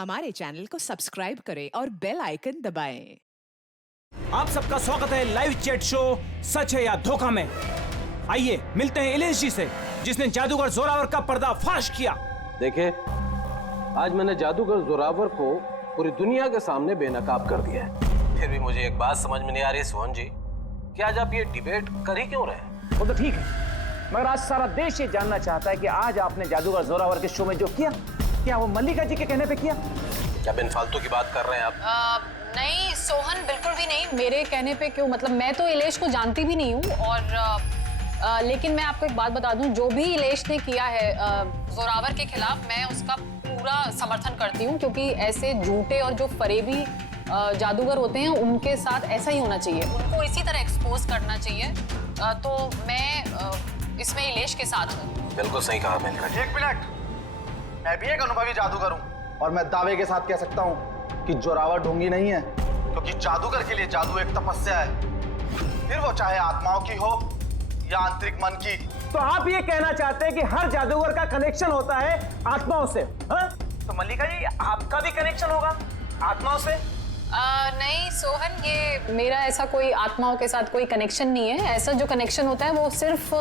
हमारे चैनल को सब्सक्राइब करें और बेल आइकन दबाएं। आप सबका स्वागत है लाइव चैट शो सच है या धोखा में। आइए मिलते हैं इलेश जी से, जिसने जादूगर जोरावर का पर्दाफाश किया। देखिए, आज मैंने जादूगर जोरावर को पूरी दुनिया के सामने बेनकाब कर दिया है। फिर भी मुझे एक बात समझ में नहीं आ रही सोहन जी, कि आज आप ये डिबेट कर ही क्यों रहे? वो तो ठीक है, मगर आज सारा देश ये जानना चाहता है कि आज आपने जादूगर जोरावर के शो में जो किया, क्या वो मल्लिका जी के कहने पे किया? क्या बिन फालतू की बात कर रहे हैं आप? नहीं सोहन, बिल्कुल भी नहीं। मेरे कहने पे क्यों? मतलब मैं तो इलेश को जानती भी नहीं हूँ और लेकिन मैं आपको एक बात बता दूं, जो भी इलेश ने किया है जोरावर के खिलाफ, मैं उसका पूरा समर्थन करती हूँ, क्योंकि ऐसे झूठे और जो फरेबी जादूगर होते हैं उनके साथ ऐसा ही होना चाहिए, उनको इसी तरह एक्सपोज करना चाहिए। तो मैं इसमें इलेश के साथ हूँ। बिल्कुल सही कहा मैंने। एक मिनट, मैं भी एक अनुभवी जादूगर हूँ और मैं दावे के साथ कह सकता हूँ कि जोरावर ढोंगी नहीं है, क्योंकि जादूगर के लिए जादू एक तपस्या है, फिर वो चाहे आत्माओं की हो या आंतरिक मन की। तो आप ये कहना चाहते हैं कि हर जादूगर का कनेक्शन होता है आत्माओं से? हाँ? तो मल्लिका जी, आपका भी कनेक्शन होगा आत्माओं से? नहीं सोहन, ये मेरा ऐसा कोई आत्माओं के साथ कोई कनेक्शन नहीं है। ऐसा जो कनेक्शन होता है वो सिर्फ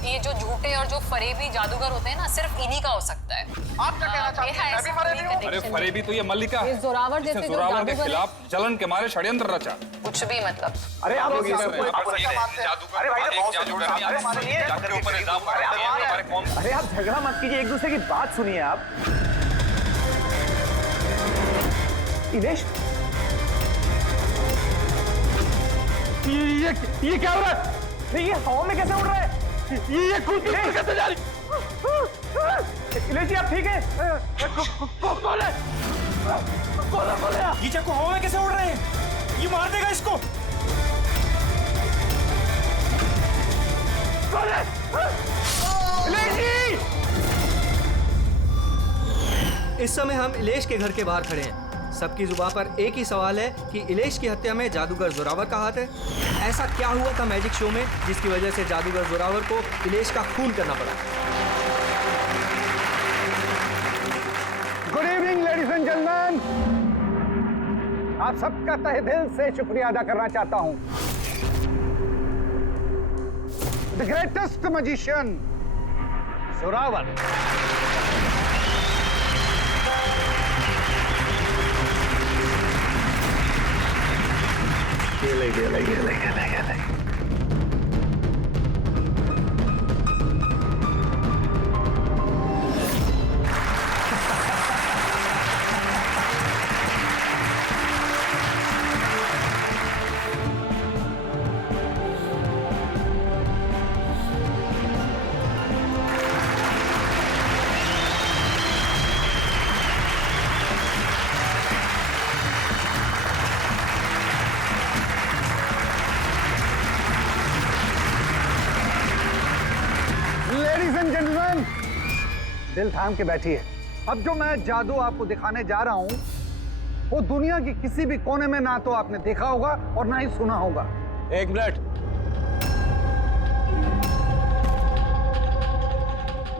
ये जो झूठे और जो फरेबी जादूगर होते हैं ना, सिर्फ इन्हीं का हो सकता है। आप क्या कहना चाहते हैं? मैं भी फरेबी हूँ? अरे फरेबी तो ये मल्लिका ये जोरावर जैसे जो जोरावर के जादूगर खिलाफ जलन के मारे षड्यंत्र रचा। कुछ भी मतलब। अरे आप लोग अरे आप झगड़ा मत कीजिए, एक दूसरे की बात सुनिए। आप इलेश, ये क्या हो रहा है? ये हवा में कैसे उड़ रहा है? ये कूद कैसे जा रही? इलेश जी, आप ठीक है? कौन है? कौन है? ये चाकू हवा में कैसे उड़ रहे हैं? ये मार देगा इसको। कौन है? इलेश जी! इस समय हम इलेश के घर के बाहर खड़े हैं। सबकी जुबान पर एक ही सवाल है कि इलेश की हत्या में जादूगर जोरावर का हाथ है। ऐसा क्या हुआ था मैजिक शो में जिसकी वजह से जादूगर जोरावर को इलेश का खून करना पड़ा? Good evening ladies and gentleman, आप सबका तहे दिल से शुक्रिया अदा करना चाहता हूं। द ग्रेटेस्ट मैजिशियन जोरावर गेले। लेडीज एंड जेंटलमैन, दिल थाम के बैठिए। अब जो मैं जादू आपको दिखाने जा रहा हूं, वो दुनिया की किसी भी कोने में ना तो आपने देखा होगा और ना ही सुना होगा। एक मिनट,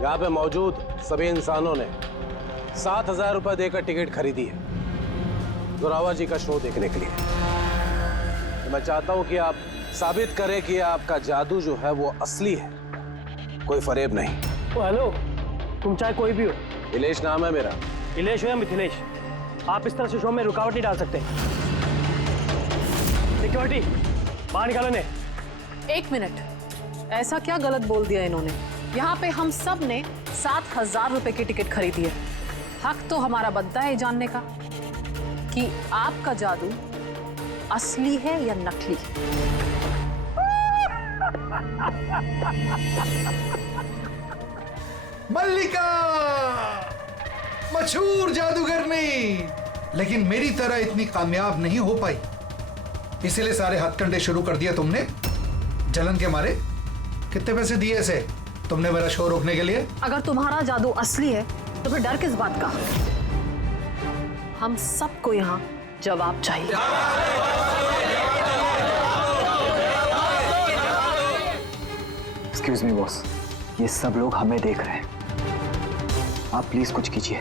यहाँ पे मौजूद सभी इंसानों ने 7,000 रुपए देकर टिकट खरीदी है जोरावर जी का शो देखने के लिए। तो मैं चाहता हूं कि आप साबित करें कि आपका जादू जो है वो असली है, कोई फरेब नहीं। ओ हेलो, तुम चाहे कोई भी हो। इलेश नाम है मेरा। इलेश हो या मिथिलेश, आप इस तरह से शो में रुकावट नहीं डाल सकते। सिक्योरिटी, बाहर निकालो इन्हें। एक मिनट, ऐसा क्या गलत बोल दिया इन्होंने? यहाँ पे हम सब ने 7,000 रुपए की टिकट खरीदी है। हक तो हमारा बनता है जानने का कि आपका जादू असली है या नकली। मल्लिका मशहूर जादूगरनी, लेकिन मेरी तरह इतनी कामयाब नहीं हो पाई, इसीलिए सारे हथकंडे शुरू कर दिए तुमने जलन के मारे। कितने पैसे दिए इसे तुमने मेरा शो रोकने के लिए? अगर तुम्हारा जादू असली है तो फिर डर किस बात का? हम सबको यहाँ जवाब चाहिए। एक्सक्यूज मी बॉस, ये सब लोग हमें देख रहे हैं, आप प्लीज कुछ कीजिए।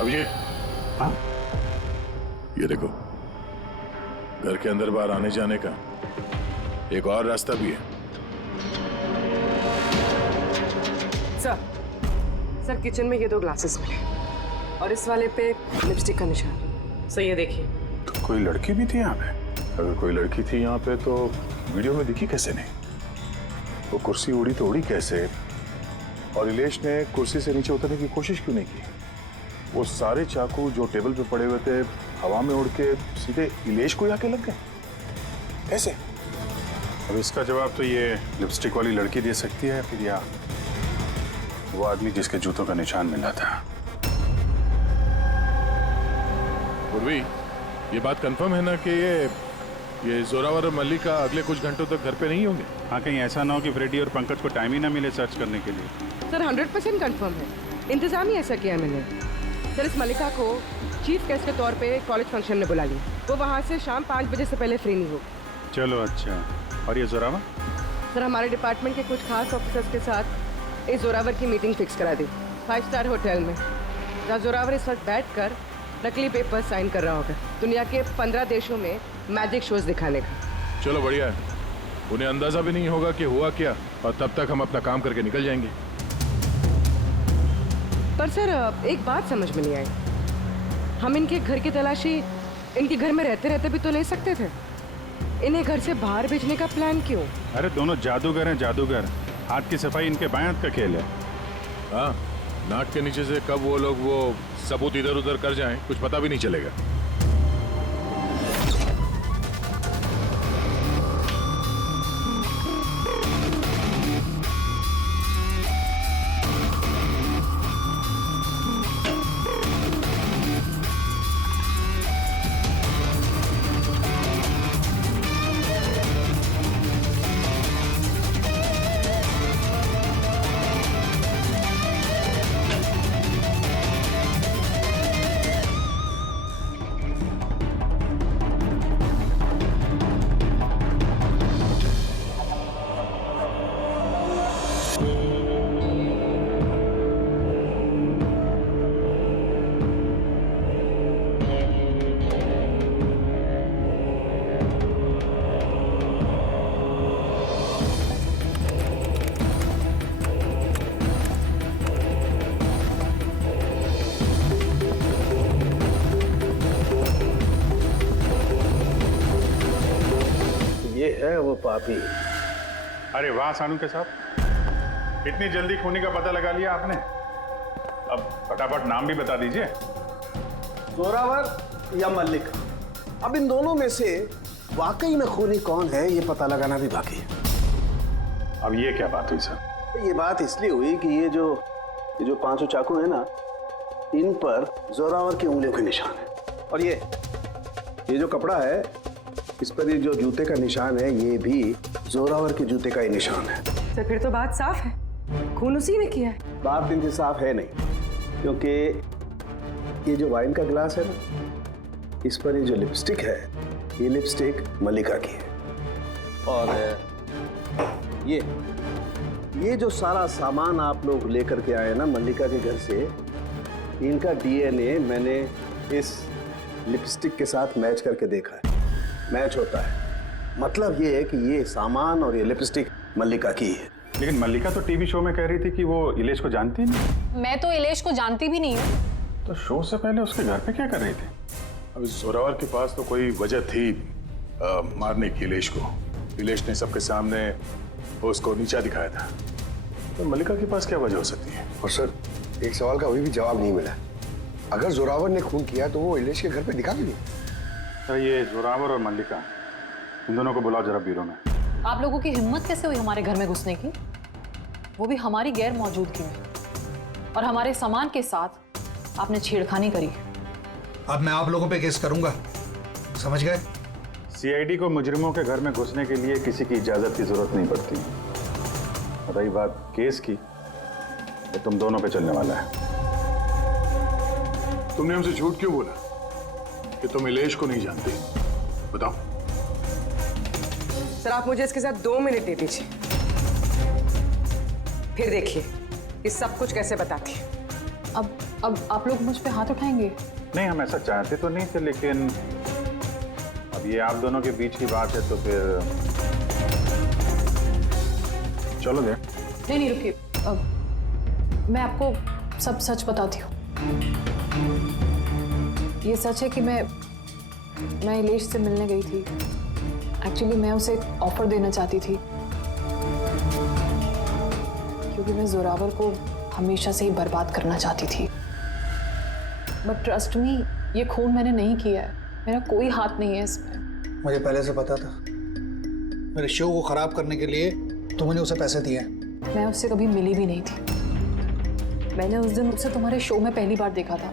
अभिषेक, हाँ? ये देखो, घर के अंदर बाहर आने जाने का एक और रास्ता भी है। सर किचन में ये 2 ग्लासेस मिले और इस वाले पे लिपस्टिक का निशान। सर ये देखिए। तो कोई लड़की भी थी यहाँ पे? अगर कोई लड़की थी यहाँ पे तो वीडियो में दिखी कैसे नहीं? वो कुर्सी उड़ी तो उड़ी कैसे? और इलेश ने कुर्सी से नीचे उतरने की कोशिश क्यों नहीं की? वो सारे चाकू जो टेबल पे पड़े हुए थे हवा में उड़ के सीधे इलेश को आके लग गए कैसे? अब इसका जवाब तो ये लिपस्टिक वाली लड़की दे सकती है, फिर या वो आदमी जिसके जूतों का निशान मिला था। पूर्वी, ये बात कंफर्म है ना कि ये जोरावर और मल्लिका अगले कुछ घंटों तक घर पे नहीं होंगे? हाँ, कहीं ऐसा ना हो कि फ्रेडी और पंकज को टाइम ही ना मिले सर्च करने के लिए। सर 100% कंफर्म है, इंतजाम ही ऐसा किया मैंने। सर इस मल्लिका को चीफ गेस्ट के तौर पे कॉलेज फंक्शन में बुला लिया। वो वहाँ से शाम 5 बजे से पहले फ्री नहीं होगी। चलो अच्छा। और ये जोरावर? सर हमारे डिपार्टमेंट के कुछ खास ऑफिसर्स के साथ इस जोरावर की मीटिंग फिक्स करा दी 5 स्टार होटल में, जहाँ जोरावर इस वक्त बैठ कर नकली पेपर साइन कर रहा होगा दुनिया के 15 देशों में मैजिक शोज दिखाने का। चलो बढ़िया है, उन्हें अंदाजा भी नहीं होगा कि हुआ क्या, और तब तक हम अपना काम करके निकल जाएंगे। पर सर एक बात समझ में नहीं आई, हम इनके घर की तलाशी इनके घर में रहते रहते भी तो ले सकते थे, इन्हें घर से बाहर भेजने का प्लान क्यों? अरे दोनों जादूगर हैं, जादूगर। हाथ की सफाई इनके बाएं हाथ का खेल है। हाँ, नाक के नीचे से कब वो लोग वो सबूत इधर उधर कर जाएं कुछ पता भी नहीं चलेगा। है वो पापी। अरे वाह सानू के साहब, इतनी जल्दी खूनी का पता लगा लिया आपने। अब फटाफट नाम भी बता दीजिए। जोरावर या मल्लिका, अब इन दोनों में से वाकई में खूनी कौन है ये पता लगाना भी बाकी है। अब ये क्या बात हुई सर? ये बात इसलिए हुई कि ये जो 5 चाकू है ना, इन पर जोरावर की उंगलियों के निशान है, और ये जो कपड़ा है इस पर ये जो जूते का निशान है ये भी जोरावर के जूते का ही निशान है। तो फिर तो बात साफ है, खून उसी ने किया है। बात दिन से साफ है नहीं, क्योंकि ये जो वाइन का ग्लास है ना, इस पर ये जो लिपस्टिक है ये लिपस्टिक मल्लिका की है, और ये जो सारा सामान आप लोग लेकर के आए ना मल्लिका के घर से, इनका डीएनए मैंने इस लिपस्टिक के साथ मैच करके देखा है, मैच होता है। मतलब ये है कि ये सामान और ये लिपस्टिक मल्लिका की है। लेकिन मल्लिका तो टीवी शो में कह रही थी कि वो इलेश को जानती नहीं। मैं तो इलेश को जानती भी नहीं हूँ। तो शो से पहले उसके घर पे क्या कर रही थी? अब जोरावर के पास तो कोई वजह थी मारने की इलेश को। इलेश ने सबके सामने उसको नीचा दिखाया था, तो मल्लिका के पास क्या वजह हो सकती है? और सर एक सवाल का अभी भी जवाब नहीं मिला, अगर जोरावर ने खून किया तो वो इलेश के घर पे दिखा भी नहीं। तो ये जोरावर और मल्लिका, इन दोनों को बुलाओ जरा ब्यूरो में। आप लोगों की हिम्मत कैसे हुई हमारे घर में घुसने की, वो भी हमारी गैर मौजूदगी में, और हमारे सामान के साथ आपने छेड़खानी करी। अब मैं आप लोगों पे केस करूंगा, समझ गए? सीआईडी को मुजरिमों के घर में घुसने के लिए किसी की इजाजत की जरूरत नहीं पड़ती। रही बात केस की, तो तुम दोनों पे चलने वाला है। तुमने हमसे झूठ क्यों बोला कि तुम इलेश को नहीं जानते? बताओ। सर आप मुझे इसके साथ 2 मिनट दे दीजिए, फिर देखिए ये सब कुछ कैसे बताती है। अब आप लोग मुझ पे हाथ उठाएंगे? नहीं, हम ऐसा चाहते तो नहीं थे, लेकिन अब ये आप दोनों के बीच की बात है तो फिर चलो गए। नहीं रुकिए, मैं आपको सब सच बताती हूँ। ये सच है कि मैं इलेश से मिलने गई थी। एक्चुअली मैं उसे एक ऑफर देना चाहती थी, क्योंकि मैं जोरावर को हमेशा से ही बर्बाद करना चाहती थी। बट ट्रस्ट मी, ये खून मैंने नहीं किया है, मेरा कोई हाथ नहीं है इसमें। मुझे पहले से पता था। मेरे शो को खराब करने के लिए तुमने उसे पैसे दिए। मैं उससे कभी मिली भी नहीं थी। मैंने उस दिन उसे तुम्हारे शो में पहली बार देखा था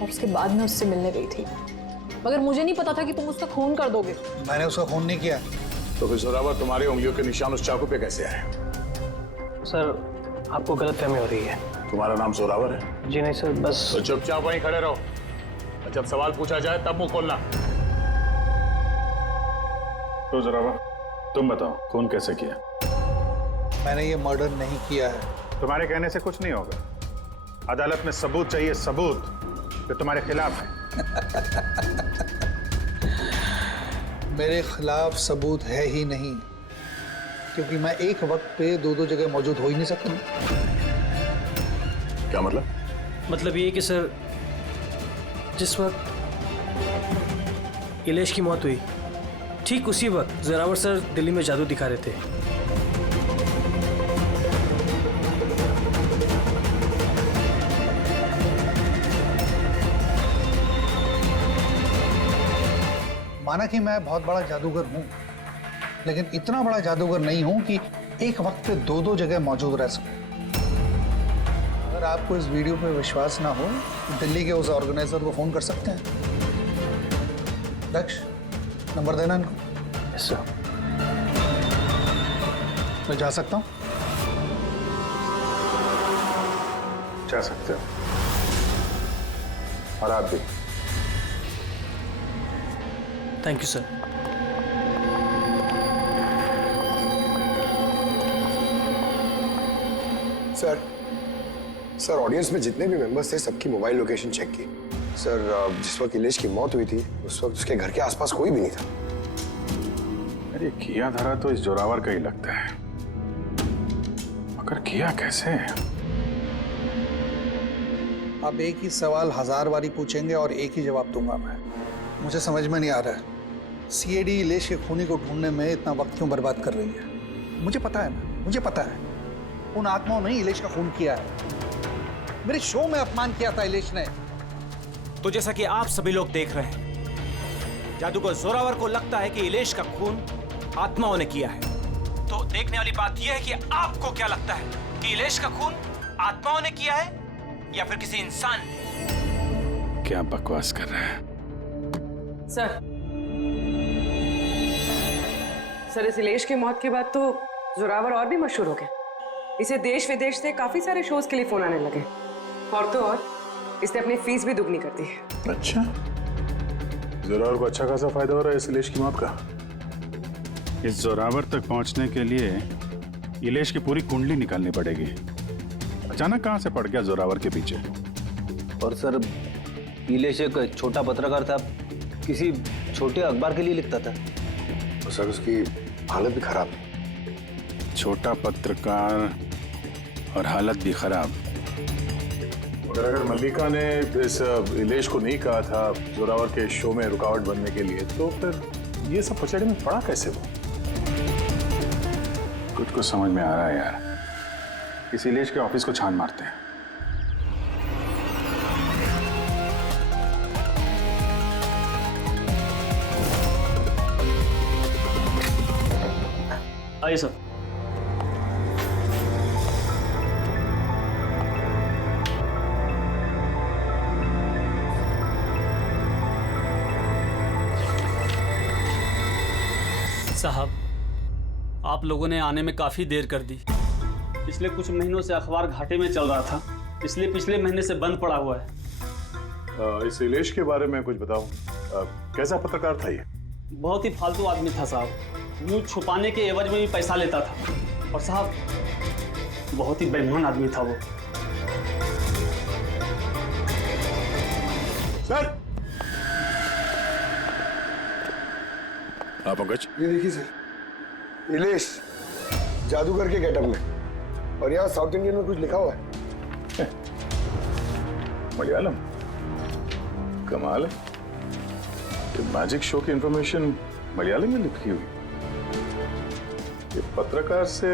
और उसके बाद मैं उससे मिलने गई थी, मगर मुझे नहीं पता था कि तुम उसका खून कर दोगे। मैंने उसका खून नहीं किया। तो फिर जोरावर तुम्हारी उंगलियों के निशान उस चाकू पे कैसे आए? सर, आपको गलतफहमी हो रही है। तुम्हारा नाम जोरावर है? जी नहीं सर, बस। तो चुपचाप वहीं खड़े रहो, जब सवाल पूछा जाए तब मुंह खोलना। तो जोरावर, तुम बताओ, खून कैसे किया? मैंने ये मर्डर नहीं किया है। तुम्हारे कहने से कुछ नहीं होगा। अदालत में सबूत चाहिए, सबूत जो तुम्हारे खिलाफ है। मेरे खिलाफ सबूत है ही नहीं, क्योंकि मैं एक वक्त पे दो जगह मौजूद हो ही नहीं सकता। क्या मतलब? मतलब ये कि सर, जिस वक्त इलेश की मौत हुई, ठीक उसी वक्त जोरावर सर दिल्ली में जादू दिखा रहे थे। माना कि मैं बहुत बड़ा जादूगर हूं, लेकिन इतना बड़ा जादूगर नहीं हूं कि एक वक्त पे दो जगह मौजूद रह सकूं। अगर आपको इस वीडियो पे विश्वास ना हो, दिल्ली के उस ऑर्गेनाइजर को फोन कर सकते हैं। दक्ष, नंबर देना इनको। Yes sir. मैं जा सकता हूं? जा सकते हो, और आप भी। Thank you sir. Sir, audience में जितने भी मेंबर्स थे सबकी मोबाइल लोकेशन चेक की। सर, जिस वक्त इलेश की मौत हुई थी उस वक्त उसके घर के आसपास कोई भी नहीं था। अरे किया धरा तो इस जोरावर का ही लगता है, मगर किया कैसे? आप एक ही सवाल 1000 बारी पूछेंगे और एक ही जवाब दूंगा मैं। मुझे समझ में नहीं आ रहा है, सीआईडी इलेश के खूनी को ढूंढने में इतना वक्त क्यों बर्बाद कर रही है। मुझे पता है ना, मुझे पता है उन आत्माओं ने इलेश का खून किया है। मेरे शो में अपमान किया था इलेश ने। तो जैसा कि आप सभी लोग देख रहे हैं, जादूगर जोरावर को लगता है कि इलेश का खून आत्माओं ने किया है। तो देखने वाली बात यह है कि आपको क्या लगता है कि इलेश का खून आत्माओं ने किया है या फिर किसी इंसान ने? क्या बकवास कर रहे हैं सर, इस इलेश की मौत के बाद तो जोरावर और भी मशहूर हो गया। इसे देश विदेश से काफी सारे शोज के लिए फोन आने लगे, और तो और इसने अपनी फीस भी दुगनी कर दी है। अच्छा, जोरावर को अच्छा खासा फायदा हो रहा है इस इलेश की मौत का। इस जोरावर तक पहुंचने के लिए इलेश की पूरी कुंडली निकालनी पड़ेगी। अचानक कहां से पड़ गया जोरावर के पीछे? और सर, इलेश एक छोटा पत्रकार था, किसी छोटे अखबार के लिए लिखता था। और सर, उसकी हालत भी खराब है। छोटा पत्रकार और हालत भी खराब। मगर अगर मल्लिका ने इस इलेश को नहीं कहा था जोरावर के शो में रुकावट बनने के लिए, तो फिर ये सब पचड़े में पड़ा कैसे वो? कुछ समझ में आ रहा है यार। इस इलेश के ऑफिस को छान मारते हैं। आइए सर। साहब, आप लोगों ने आने में काफ़ी देर कर दी। पिछले कुछ महीनों से अखबार घाटे में चल रहा था, इसलिए पिछले महीने से बंद पड़ा हुआ है। इस इलेश के बारे में कुछ बताओ, कैसा पत्रकार था ये? बहुत ही फालतू आदमी था साहब, न्यूज छुपाने के एवज में भी पैसा लेता था। और साहब, बहुत ही बेईमान आदमी था वो। हाँ पंकज, ये देखिए सर, इलेश जादूगर के गेटअप में, और यहाँ साउथ इंडियन में कुछ लिखा हुआ है। मलयालम, कमाल है। ये मैजिक शो की इंफॉर्मेशन मलयालम में लिखी हुई। ये पत्रकार से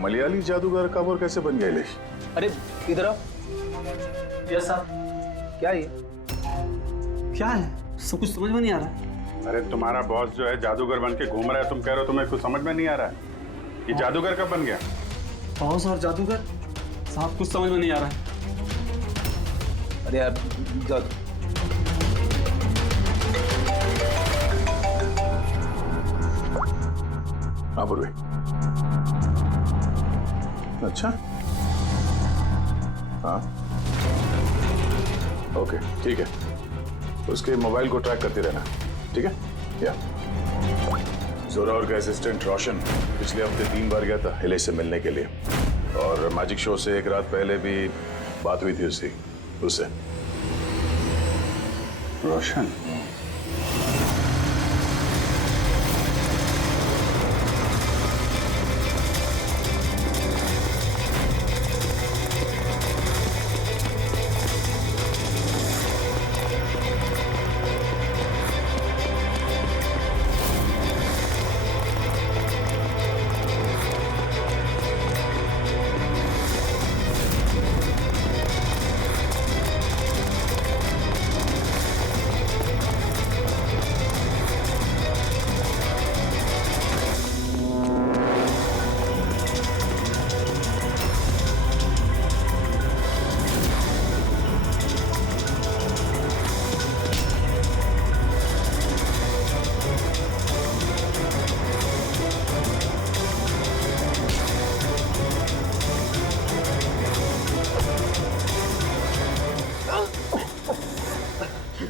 मलयाली जादूगर कब और कैसे बन गया इलेश? अरे इधर आओ। यस साहब। क्या ये? क्या है? सब कुछ समझ में नहीं आ रहा है। अरे तुम्हारा बॉस जो है जादूगर बन के घूम रहा है, तुम कह रहे हो तुम्हें कुछ समझ में नहीं आ रहा है। ये जादूगर कब बन गया? बॉस और जादूगर साहब कुछ समझ में नहीं आ रहा है। अरे यार जाओ। हाँ पूर्वी। अच्छा, हाँ ओके ठीक है, उसके मोबाइल को ट्रैक करते रहना, ठीक है? या जोरावर का असिस्टेंट रोशन पिछले हफ्ते 3 बार गया था इलेश से मिलने के लिए, और मैजिक शो से एक रात पहले भी बात हुई थी उससे। रोशन?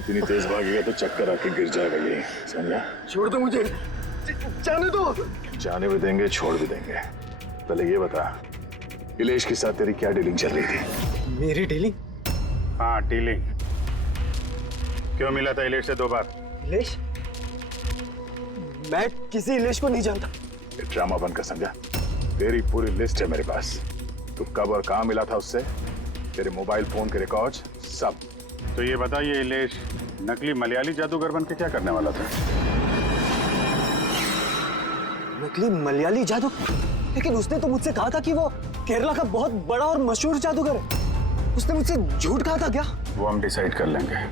इतनी तेज भागेगा तो चक्कर आके गिर जाएगा ये, समझा? छोड़ दो मुझे, जाने दो। जाने भी देंगे, छोड़ भी देंगे। पहले ये बता, इलेश के साथ तेरी क्या डीलिंग चल रही थी? मेरी डीलिंग? हाँ डीलिंग। क्यों मिला था इलेश से 2 बार? इलेश? मैं किसी इलेश को नहीं जानता। ये ड्रामा बंद कर, समझा? तेरी पूरी लिस्ट है मेरे पास। तू कब और कहाँ मिला था उससे, तेरे मोबाइल फोन के रिकॉर्ड्स सब। तो ये बता, ये इलेश नकली मलयाली जादूगर बन के क्या करने वाला था? नकली मलयाली जादू? लेकिन उसने तो मुझसे कहा था कि वो केरला का बहुत बड़ा और मशहूर जादूगर है। उसने मुझसे झूठ कहा था क्या? वो हम डिसाइड कर लेंगे।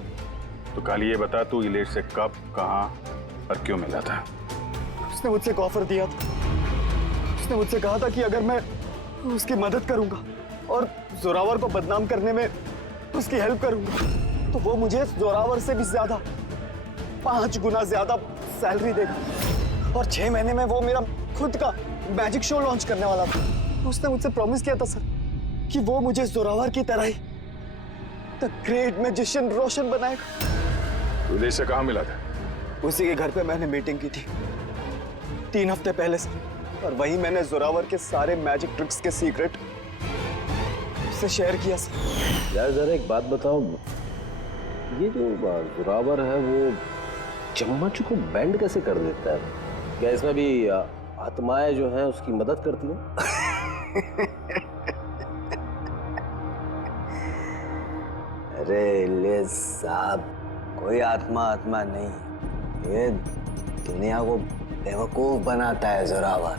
तो कल ये बता, तू इलेश से कब, कहाँ और क्यों मिला था? उसने मुझसे एक ऑफर दिया था। उसने मुझसे कहा था कि अगर मैं उसकी मदद करूंगा और जोरावर को बदनाम करने में उसकी हेल्प करूंगा, तो वो मुझे जोरावर से भी ज्यादा 5 गुना ज्यादा सैलरी देगा, और 6 महीने में वो मेरा खुद का मैजिक शो लॉन्च करने वाला था। उसने मुझसे प्रॉमिस किया था सर कि वो मुझे जोरावर की तरह ही द ग्रेट मैजिशियन रोशन बनाएगा। इलेश से कहाँ मिला था? उसी के घर पे मैंने मीटिंग की थी 3 हफ्ते पहले सर, और वहीं मैंने जोरावर के सारे मैजिक ट्रिक्स के सीक्रेट उससे शेयर किया सर। यार जरा एक बात बताओ, ये जो जोरावर है वो चम्मच को बेंड कैसे कर देता है? क्या इसमें भी आत्माएं जो हैं उसकी मदद करती हैं? अरे इलेश साहब, कोई आत्मा नहीं, ये दुनिया को बेवकूफ बनाता है Zorawar,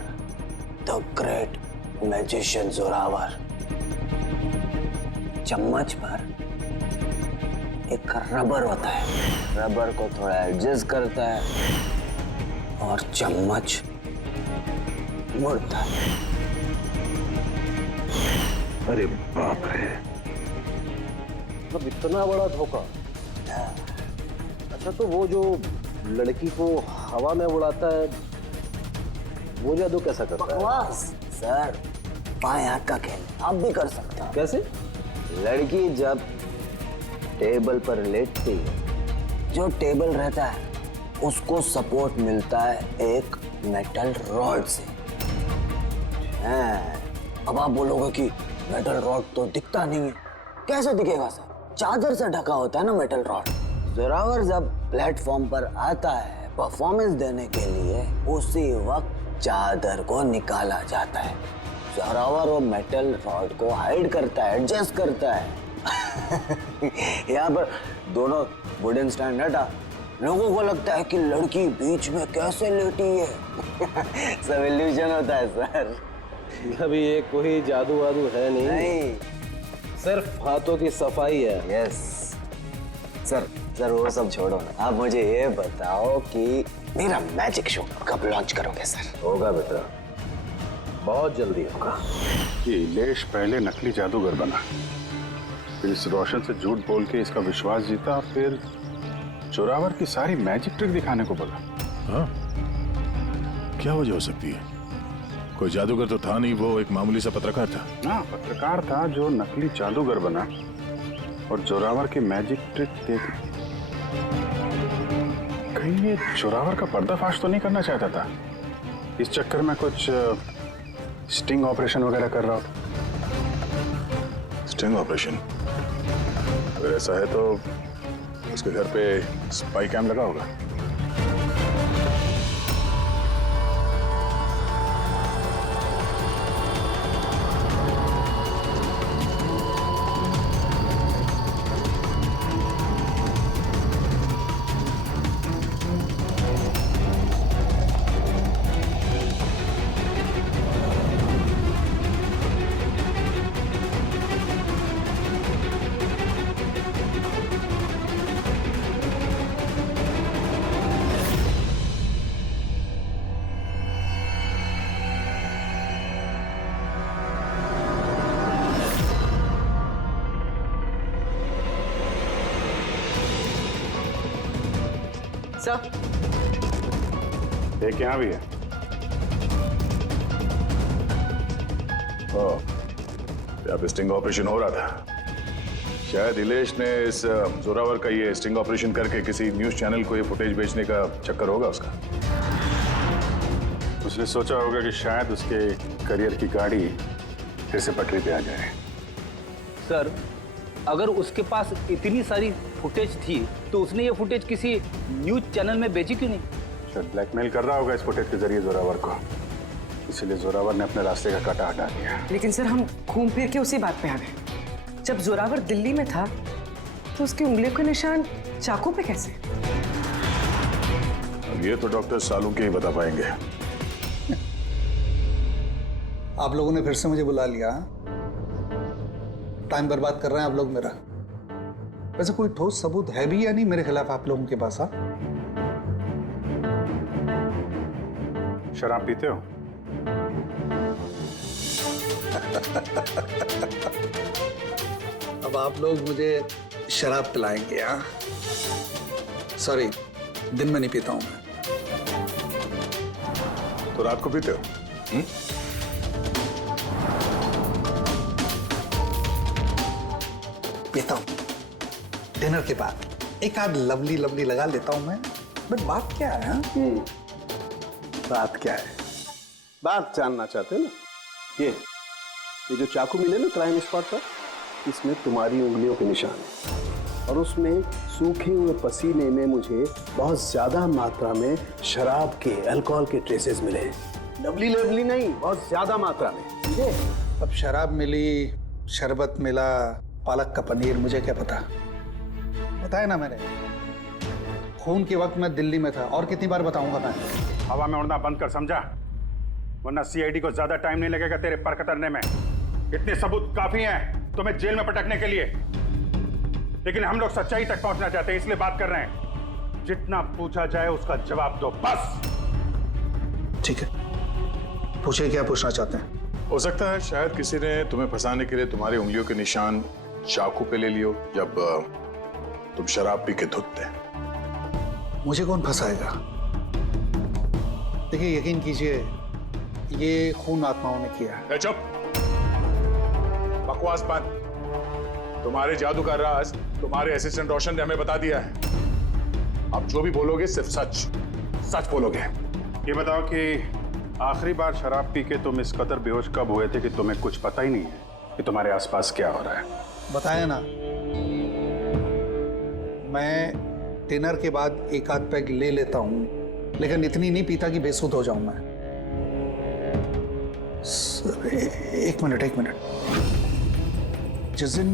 the great magician Zorawar. चम्मच पर एक रबर होता है, रबर को थोड़ा एडजस्ट करता है और चम्मच मुड़ता है। अरे बाप रे, मतलब इतना बड़ा धोखा। अच्छा, तो वो जो लड़की को हवा में उड़ाता है वो जादू कैसा करता है? बकवास सर, बाएं हाथ का खेल आप भी कर सकते हो। कैसे? लड़की जब टेबल पर लेटती है, जो टेबल रहता है उसको सपोर्ट मिलता है एक मेटल रॉड से। अब आप बोलोगे कि मेटल रॉड तो दिखता नहीं है। कैसे दिखेगा सर? चादर से ढका होता है ना मेटल रॉड। जोरावर जब प्लेटफॉर्म पर आता है, परफॉर्मेंस देने के लिए उसी वक्त चादर को निकाला जाता है। जोरावर वो मेटल रॉड को हाइड करता है, एडजस्ट करता है। यहाँ पर दोनों वुडन स्टैंड हटा, लोगों को लगता है कि लड़की बीच में कैसे लेटी है। सब इल्यूजन होता है सर। अभी ये कोई जादू वादू है नहीं, सिर्फ हाथों की सफाई है। Yes sir. सर वो सब छोड़ो ना, आप मुझे ये बताओ कि मेरा मैजिक शो कब लॉन्च करोगे सर? होगा बेटा, बहुत जल्दी होगा। ये इलेश पहले नकली जादूगर बना, फिर इस रोशन से झूठ बोल के इसका विश्वास जीता, फिर जोरावर की सारी मैजिक ट्रिक दिखाने को बोला। हाँ, क्या वजह हो सकती है? कोई जादूगर तो था नहीं, वो एक मामूली सा पत्रकार था। हाँ, पत्रकार था जो नकली जादूगर बना और जोरावर की मैजिक ट्रिक देख। कहीं ये जोरावर का पर्दाफाश तो नहीं करना चाहता था? इस चक्कर में कुछ स्टिंग ऑपरेशन वगैरह कर रहा हो? Sting operation? अगर ऐसा है तो उसके घर पे स्पाई कैम लगा होगा। सर, एक यहाँ भी है। यहाँ पे स्टिंग ऑपरेशन हो रहा था। शायद इलेश ने इस जोरावर का ये स्टिंग ऑपरेशन करके किसी न्यूज चैनल को ये फुटेज बेचने का चक्कर होगा उसका। उसने सोचा होगा कि शायद उसके करियर की गाड़ी फिर से पटरी पे आ जाए। सर, अगर उसके पास इतनी सारी फुटेज थी तो उसने ये फुटेज किसी न्यूज चैनल में बेची क्यों नहीं? शायद ब्लैकमेल कर रहा होगा इस फुटेज के जरिए जोरावर को, इसीलिए जोरावर ने अपने रास्ते का कांटा हटा दिया। लेकिन सर, हम घूम फिर के उसी बात पे आ गए। जब जोरावर दिल्ली में था तो उसकी उंगलियों के निशान चाकू पे कैसे? अब ये तो डॉक्टर सालुंके ही बता पाएंगे। आप लोगों ने फिर से मुझे बुला लिया। टाइम बर्बाद कर रहे हैं आप लोग मेरा। वैसे कोई ठोस सबूत है भी या नहीं मेरे खिलाफ आप लोगों के पास? शराब पीते हो? अब आप लोग मुझे शराब पिलाएंगे? हाँ, सॉरी, दिन में नहीं पीता हूं मैं। तो रात को पीते हो? पीता हूं डिनर के बाद, एक आध लवली लवली लगा लेता हूं मैं। बट बात क्या है? हाँ? बात क्या है? बात जानना चाहते हैं ना? ये जो चाकू मिले ना क्राइम स्पॉट पर, इसमें तुम्हारी उंगलियों के निशान है और उसमें सूखे हुए पसीने में मुझे बहुत ज्यादा मात्रा में शराब के, अल्कोहल के ट्रेसेस मिले हैं। लवली लवली नहीं, बहुत ज्यादा मात्रा में। समझे? अब शराब मिली, शरबत मिला, पालक का पनीर, मुझे क्या पता? बताया ना मैंने, खून के वक्त मैं दिल्ली में था। और कितनी बार बताऊंगा मैं? हवा में उड़ना बंद कर, समझा? वरना सीआईडी को ज्यादा टाइम नहीं लगेगा तेरे पर कतरने में। इतने सबूत काफी हैं तुम्हें जेल में पटकने के लिए, लेकिन हम लोग सच्चाई तक पहुंचना चाहते हैं, इसलिए बात कर रहे हैं। जितना पूछा जाए उसका जवाब दो, बस। ठीक है, पूछिए क्या पूछना चाहते हैं। हो सकता है शायद किसी ने तुम्हें फंसाने के लिए तुम्हारी उंगलियों के निशान चाकू पे ले लियो जब तुम शराब पी के धुत थे। मुझे कौन फंसाएगा? देखिए, यकीन कीजिए, ये खून आत्माओं ने किया है। चुप, बकवास बंद। तुम्हारे जादू का राज तुम्हारे असिस्टेंट रोशन ने हमें बता दिया है। आप जो भी बोलोगे सिर्फ सच सच बोलोगे। ये बताओ कि आखिरी बार शराब पी के तुम इस कदर बेहोश कब हुए थे कि तुम्हें कुछ पता ही नहीं है कि तुम्हारे आसपास क्या हो रहा है? बताया ना, मैं डिनर के बाद एक आध पैग ले लेता हूँ लेकिन इतनी नहीं पीता कि बेसुध हो जाऊं मैं। सर, एक मिनट। जिस दिन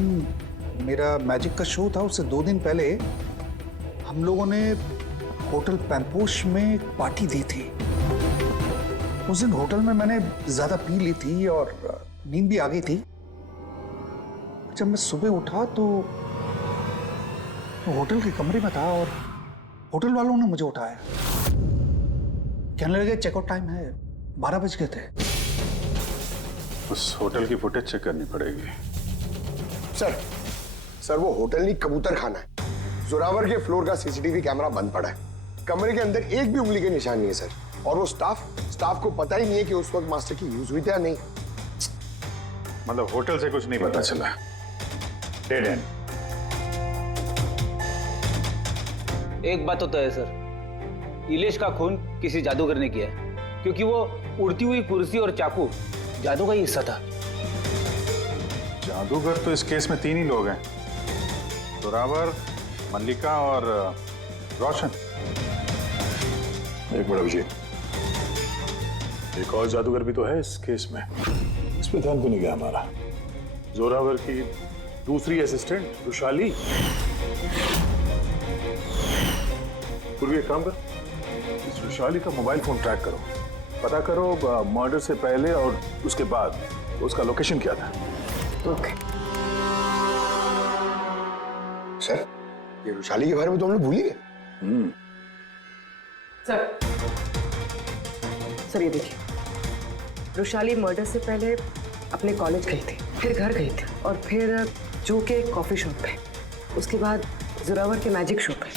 मेरा मैजिक का शो था उससे 2 दिन पहले हम लोगों ने होटल पैम्पोश में एक पार्टी दी थी। उस दिन होटल में मैंने ज्यादा पी ली थी और नींद भी आ गई थी। जब मैं सुबह उठा तो होटल के कमरे में था और होटल वालों ने मुझे उठाया। कहने लगे चेकआउट टाइम है, 12 बज गए थे। उस होटल की फुटेज चेक करनी पड़ेगी। सर वो होटल नहीं, कबूतर खाना है। जोरावर के फ्लोर का सीसीटीवी कैमरा बंद पड़ा है। कमरे के अंदर एक भी उंगली के निशान नहीं है सर। और वो स्टाफ को पता ही नहीं है कि उस वक्त मास्टर की यूज हुई थी या नहीं। मतलब होटल से कुछ नहीं पता चला। Dead and. एक बात तो तय है सर, इलेश का खून किसी जादूगर ने किया है, क्योंकि वो उड़ती हुई कुर्सी और चाकू जादू का ही हिस्सा था। जादूगर तो इस केस में 3 ही लोग हैं, जोरावर, मल्लिका और रोशन। एक बड़ा विजय, एक और जादूगर भी तो है इस केस में, इस पे ध्यान क्यों नहीं गया हमारा? जोरावर की दूसरी असिस्टेंट रुशाली। पूर्वी एक काम कर, इस रुशाली का मोबाइल फोन ट्रैक करो, पता करो मर्डर से पहले और उसके बाद उसका लोकेशन क्या था। ओके सर, ये रुशाली के बारे में तो हम लोग भूल ही गए। सर ये देखिए, रुशाली मर्डर से पहले अपने कॉलेज गई थी, फिर घर गई थी और फिर जू के कॉफी शॉप पे, उसके बाद जोरावर के मैजिक शो पे।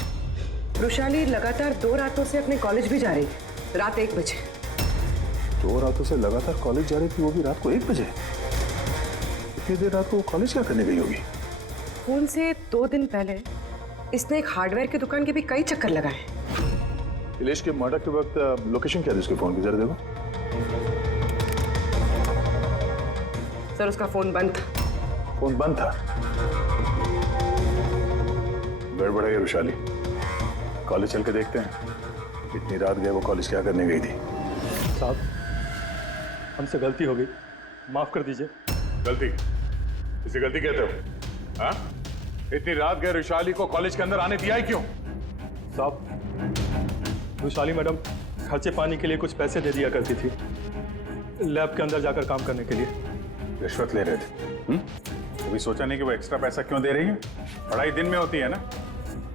रुशाली लगातार 2 रातों से अपने कॉलेज भी जा रही थी, रात 1 बजे। 2 रातों से लगातार कॉलेज जा रही थी, वो भी रात को 1 बजे? इतनी देर रात को वो कॉलेज क्या करने गई होगी? फोन से 2 दिन पहले इसने एक हार्डवेयर की दुकान के भी कई चक्कर लगाए। इलेश के मर्डर के वक्त लोकेशन क्या थी उसके फोन की, जरा देखो। सर उसका फोन बंद था। फोन बंद था? गड़बड़ है रुशाली, कॉलेज चल के देखते हैं। इतनी रात गए वो कॉलेज क्या करने गई थी? साहब, हमसे गलती हो गई, माफ कर दीजिए। गलती? इसे गलती कहते हो? हाँ? इतनी रात गए रुशाली को कॉलेज के अंदर आने दिया ही क्यों? साहब, रुशाली मैडम खर्चे पानी के लिए कुछ पैसे दे दिया करती थी, लैब के अंदर जाकर काम करने के लिए। रिश्वत ले रहे थे? कभी सोचा नहीं कि वो एक्स्ट्रा पैसा क्यों दे रही है? पढ़ाई दिन में होती है ना,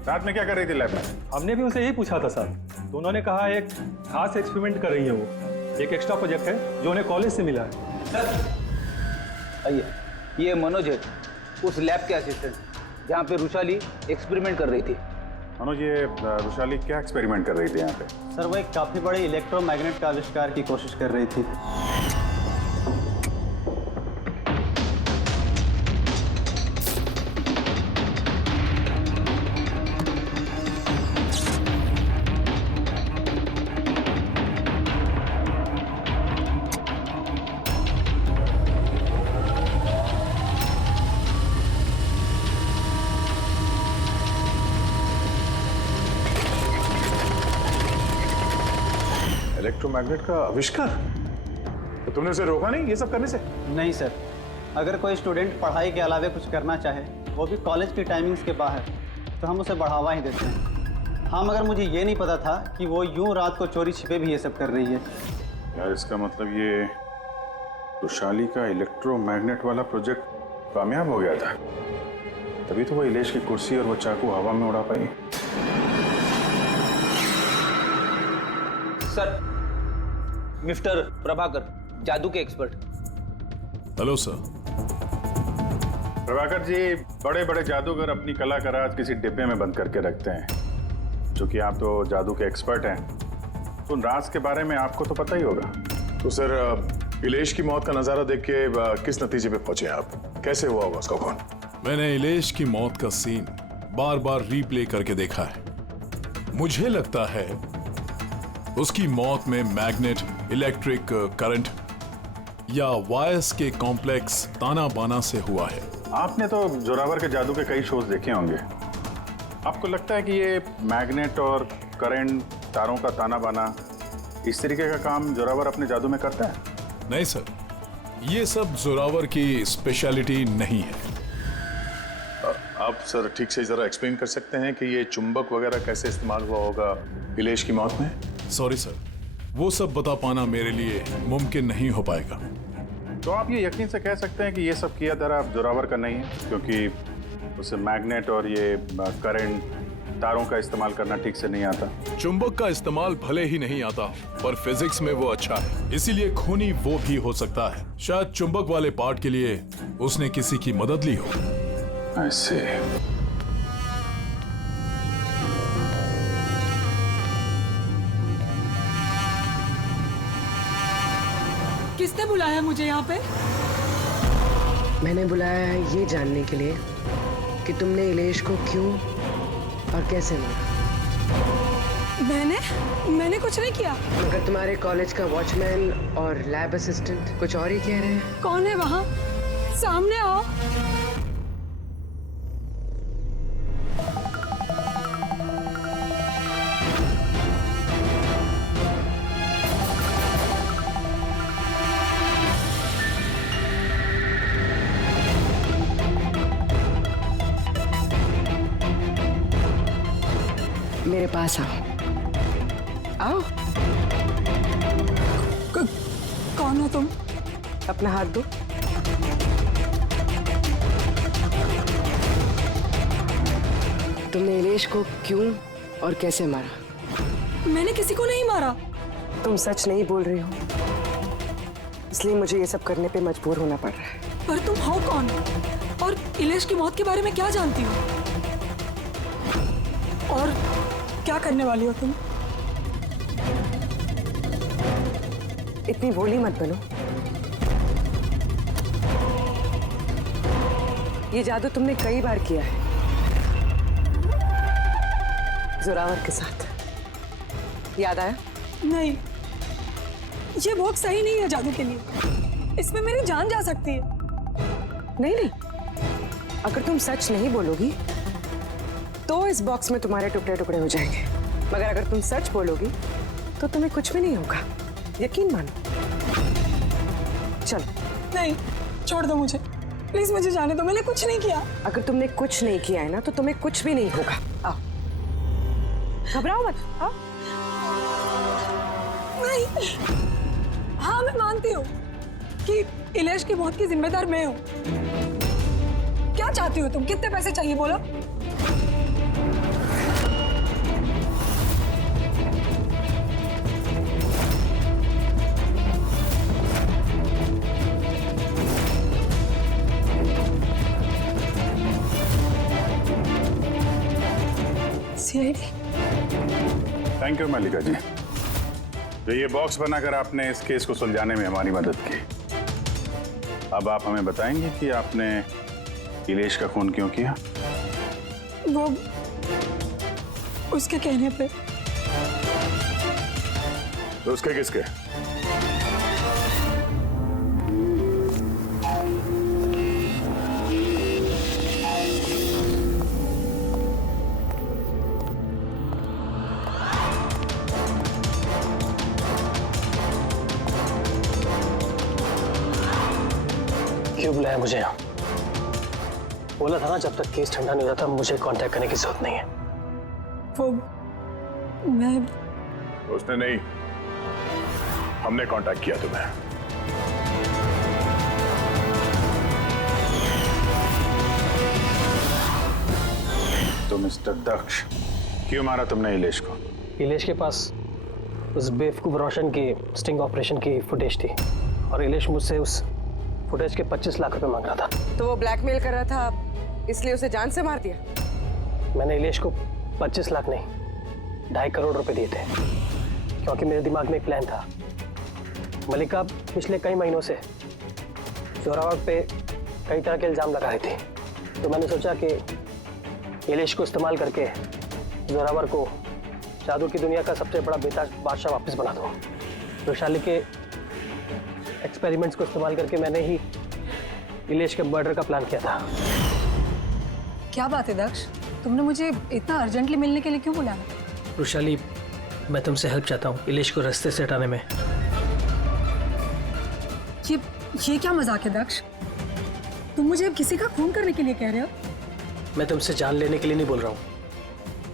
रात में क्या कर रही थी लैब में? हमने भी उनसे यही पूछा था साहब, तो उन्होंने कहा एक खास एक्सपेरिमेंट कर रही है वो, एक एक्स्ट्रा प्रोजेक्ट है जो उन्हें कॉलेज से मिला है। आइए, ये मनोज है, उस लैब के असिस्टेंट जहाँ पे रुशाली एक्सपेरिमेंट कर रही थी। मनोज, ये रुशाली क्या एक्सपेरिमेंट कर रही थी यहाँ पे? सर वो एक काफी बड़े इलेक्ट्रोमैग्नेट का आविष्कार की कोशिश कर रही थी। इलेक्ट्रोमैग्नेट का आविष्कार? तो तुमने उसे रोका नहीं ये सब करने से? नहीं सर, अगर कोई स्टूडेंट पढ़ाई के अलावा कुछ करना चाहे, वो भी कॉलेज की टाइमिंग्स के बाहर, तो हम उसे बढ़ावा ही देते हैं। हाँ, मगर मुझे ये नहीं पता था कि वो यूं रात को चोरी छिपे भी ये सब कर रही है। यार इसका मतलब ये रुशाली का इलेक्ट्रोमैग्नेट वाला प्रोजेक्ट कामयाब हो गया था, तभी तो वो इलेश की कुर्सी और वो चाकू हवा में उड़ा पाई। सर, मिस्टर प्रभाकर, जादू के expert. Hello sir. Prabhakar ji, बड़े बड़े जादूगर अपनी कला का राज किसी डिब्बे में बंद करके रखते हैं। चूंकि आप तो जादू के एक्सपर्ट हैं, तो उन राज के बारे में आपको तो पता ही होगा। तो सर, इलेश की मौत का नजारा देख के किस नतीजे पे पहुंचे आप? कैसे हुआ होगा उसका खून? मैंने इलेश की मौत का सीन बार बार रीप्ले करके देखा है। मुझे लगता है उसकी मौत में मैग्नेट, इलेक्ट्रिक करंट या वायर्स के कॉम्प्लेक्स ताना बाना से हुआ है। आपने तो जोरावर के जादू के कई शोज देखे होंगे। आपको लगता है कि ये मैग्नेट और करंट तारों का ताना बाना, इस तरीके का काम जोरावर अपने जादू में करता है? नहीं सर, ये सब जोरावर की स्पेशलिटी नहीं है। आप सर ठीक से जरा एक्सप्लेन कर सकते हैं कि ये चुंबक वगैरह कैसे इस्तेमाल हुआ होगा इलेश की मौत में? सॉरी सर, वो सब बता पाना मेरे लिए मुमकिन नहीं हो पाएगा। तो आप ये यकीन से कह सकते हैं कि ये सब किया धरा जोरावर का नहीं है, क्योंकि उसे मैग्नेट और ये करंट तारों का इस्तेमाल करना ठीक से नहीं आता। चुंबक का इस्तेमाल भले ही नहीं आता, पर फिजिक्स में वो अच्छा है, इसीलिए खूनी वो भी हो सकता है। शायद चुंबक वाले पार्ट के लिए उसने किसी की मदद ली हो। ऐसे किसने बुलाया मुझे यहाँ पे? मैंने बुलाया है ये जानने के लिए कि तुमने इलेश को क्यों और कैसे मारा। मैंने कुछ नहीं किया। मगर तुम्हारे कॉलेज का वॉचमैन और लैब असिस्टेंट कुछ और ही कह रहे हैं। कौन है वहाँ? सामने आओ। मेरे पास आओ। आओ। कौन हो तुम? अपना हाथ दो। तुमने इलेश को क्यों और कैसे मारा? मैंने किसी को नहीं मारा। तुम सच नहीं बोल रही हो, इसलिए मुझे ये सब करने पे मजबूर होना पड़ रहा है। पर तुम हो कौन और इलेश की मौत के बारे में क्या जानती हो? और क्या करने वाली हो तुम? इतनी भोली मत बनो। ये जादू तुमने कई बार किया है, जोरावर के साथ। याद आया? नहीं, ये बहुत सही नहीं है जादू के लिए। इसमें मेरी जान जा सकती है। नहीं, अगर तुम सच नहीं बोलोगी तो इस बॉक्स में तुम्हारे टुकड़े टुकड़े हो जाएंगे, मगर अगर तुम सच बोलोगी तो तुम्हें कुछ भी नहीं होगा। यकीन मानो। चलो। नहीं, छोड़ दो मुझे, प्लीज मुझे जाने दो। मैंने कुछ नहीं किया। अगर तुमने कुछ नहीं किया है ना तो तुम्हें कुछ भी नहीं होगा। आओ, घबराओ मत। आओ। नहीं। हाँ, मैं मानती हूँ कि इलेश की मौत की जिम्मेदार मैं हूँ। क्या चाहती हो तुम? कितने पैसे चाहिए बोलो? थैंक यू मल्लिका जी, तो ये बॉक्स बनाकर आपने इस केस को सुलझाने में हमारी मदद की। अब आप हमें बताएंगे कि आपने इलेश का खून क्यों किया? वो उसके कहने पे। तो उसके किसके? क्यों बुलाया मुझे यहाँ? बोला था ना जब तक केस ठंडा नहीं हो जाता मुझे कांटेक्ट करने की जरूरत नहीं है। वो मैं उसने नहीं, हमने कांटेक्ट किया तुम्हें। तो मिस्टर दक्ष, क्यों मारा तुमने इलेश को? इलेश के पास उस बेवकूफ रोशन की स्टिंग ऑपरेशन की फुटेज थी और इलेश मुझसे उस फुटेज के 25 लाख रुपए मांग रहा था। तो वो ब्लैकमेल कर रहा था, इसलिए उसे जान से मार दिया? मैंने इलेश को 25 लाख नहीं 2.5 करोड़ रुपए दिए थे, क्योंकि मेरे दिमाग में एक प्लान था। मल्लिका पिछले कई महीनों से जोरावर पे कई तरह के इल्जाम लगा रही थी, तो मैंने सोचा कि इलेश को इस्तेमाल करके जोरावर को जादू की दुनिया का सबसे बड़ा बेताज बादशाह वापस बना दूं। वैशाली के एक्सपेरिमेंट्स को इस्तेमाल करके मैंने ही इलेश के मर्डर का प्लान किया था। क्या बात है दक्ष, तुमने मुझे इतना अर्जेंटली मिलने के लिए क्यों बुलाया? वैशाली, मैं तुमसे हेल्प चाहता हूँ इलेश को रास्ते से हटाने में। ये क्या मजाक है दक्ष? तुम मुझे अब किसी का खून करने के लिए कह रहे हो? मैं तुमसे जान लेने के लिए नहीं बोल रहा हूँ,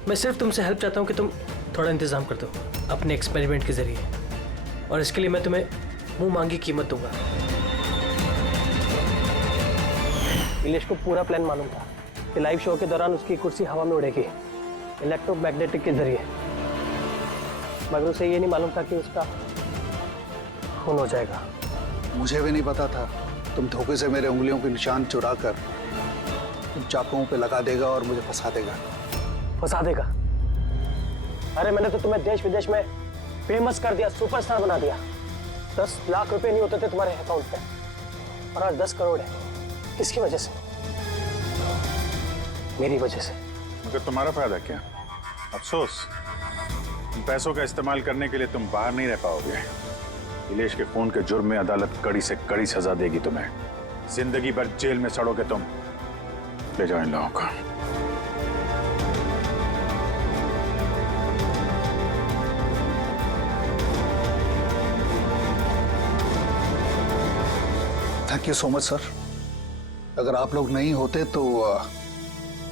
मैं सिर्फ तुमसे हेल्प चाहता हूँ कि तुम थोड़ा इंतजाम कर दो अपने एक्सपेरिमेंट के जरिए, और इसके लिए मैं तुम्हें मुंह मांगी कीमत दूंगा। इलेश को पूरा प्लान मालूम था कि लाइव शो के दौरान उसकी कुर्सी हवा में उड़ेगी इलेक्ट्रोमैग्नेटिक के जरिए, मगर उसे ये नहीं मालूम था कि उसका खून हो जाएगा। मुझे भी नहीं पता था तुम धोखे से मेरे उंगलियों के निशान चुरा कर तुम चाकुओं पे लगा देगा और मुझे फंसा देगा। फंसा देगा? अरे मैंने तो तुम्हें देश विदेश में फेमस कर दिया, सुपरस्टार बना दिया। 10 लाख रुपए नहीं होते थे तुम्हारे अकाउंट पे, और आज 10 करोड़ है। किसकी वजह से? मेरी वजह से। मगर तुम्हारा फायदा क्या? अफसोस, इन पैसों का इस्तेमाल करने के लिए तुम बाहर नहीं रह पाओगे। इलेश के खून के जुर्म में अदालत कड़ी से कड़ी सजा देगी तुम्हें। जिंदगी भर जेल में सड़ोगे तुम। ले जाओ इन लोगों को। Thank you so much sir. अगर आप लोग नहीं होते तो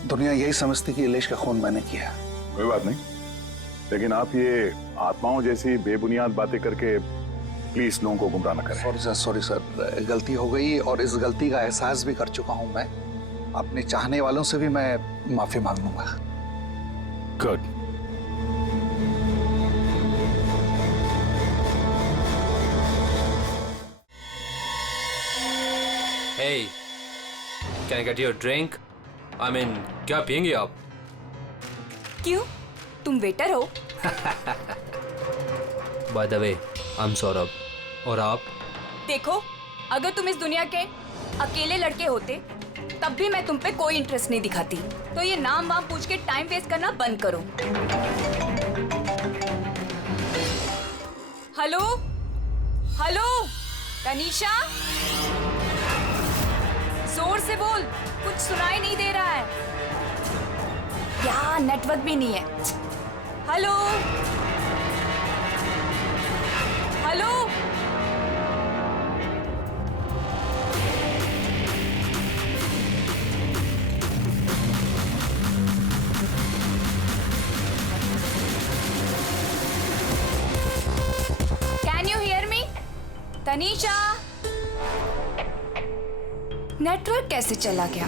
दुनिया यही समझती कि इलेश का खून मैंने किया। कोई बात नहीं, लेकिन आप ये आत्माओं जैसी बेबुनियाद बातें करके प्लीज लोगों को गुमराह न करें। सॉरी सर, गलती हो गई और इस गलती का एहसास भी कर चुका हूं मैं। अपने चाहने वालों से भी मैं माफी मांग लूंगा। Good. Hey, can I get you a drink? I mean, क्या पियेंगे आप? क्यों? तुम वेटर हो? By the way, I'm Saurabh. और आप? देखो, अगर तुम इस दुनिया के अकेले लड़के होते, तब भी मैं तुम पे कोई इंटरेस्ट नहीं दिखाती। तो ये नाम वाम पूछ के टाइम वेस्ट करना बंद करो। हेलो? हेलो? तनीषा? जोर से बोल, कुछ सुनाई नहीं दे रहा है। यहाँ नेटवर्क भी नहीं है। Hello? Hello? Can you hear me? Tanisha? Network कैसे चला गया?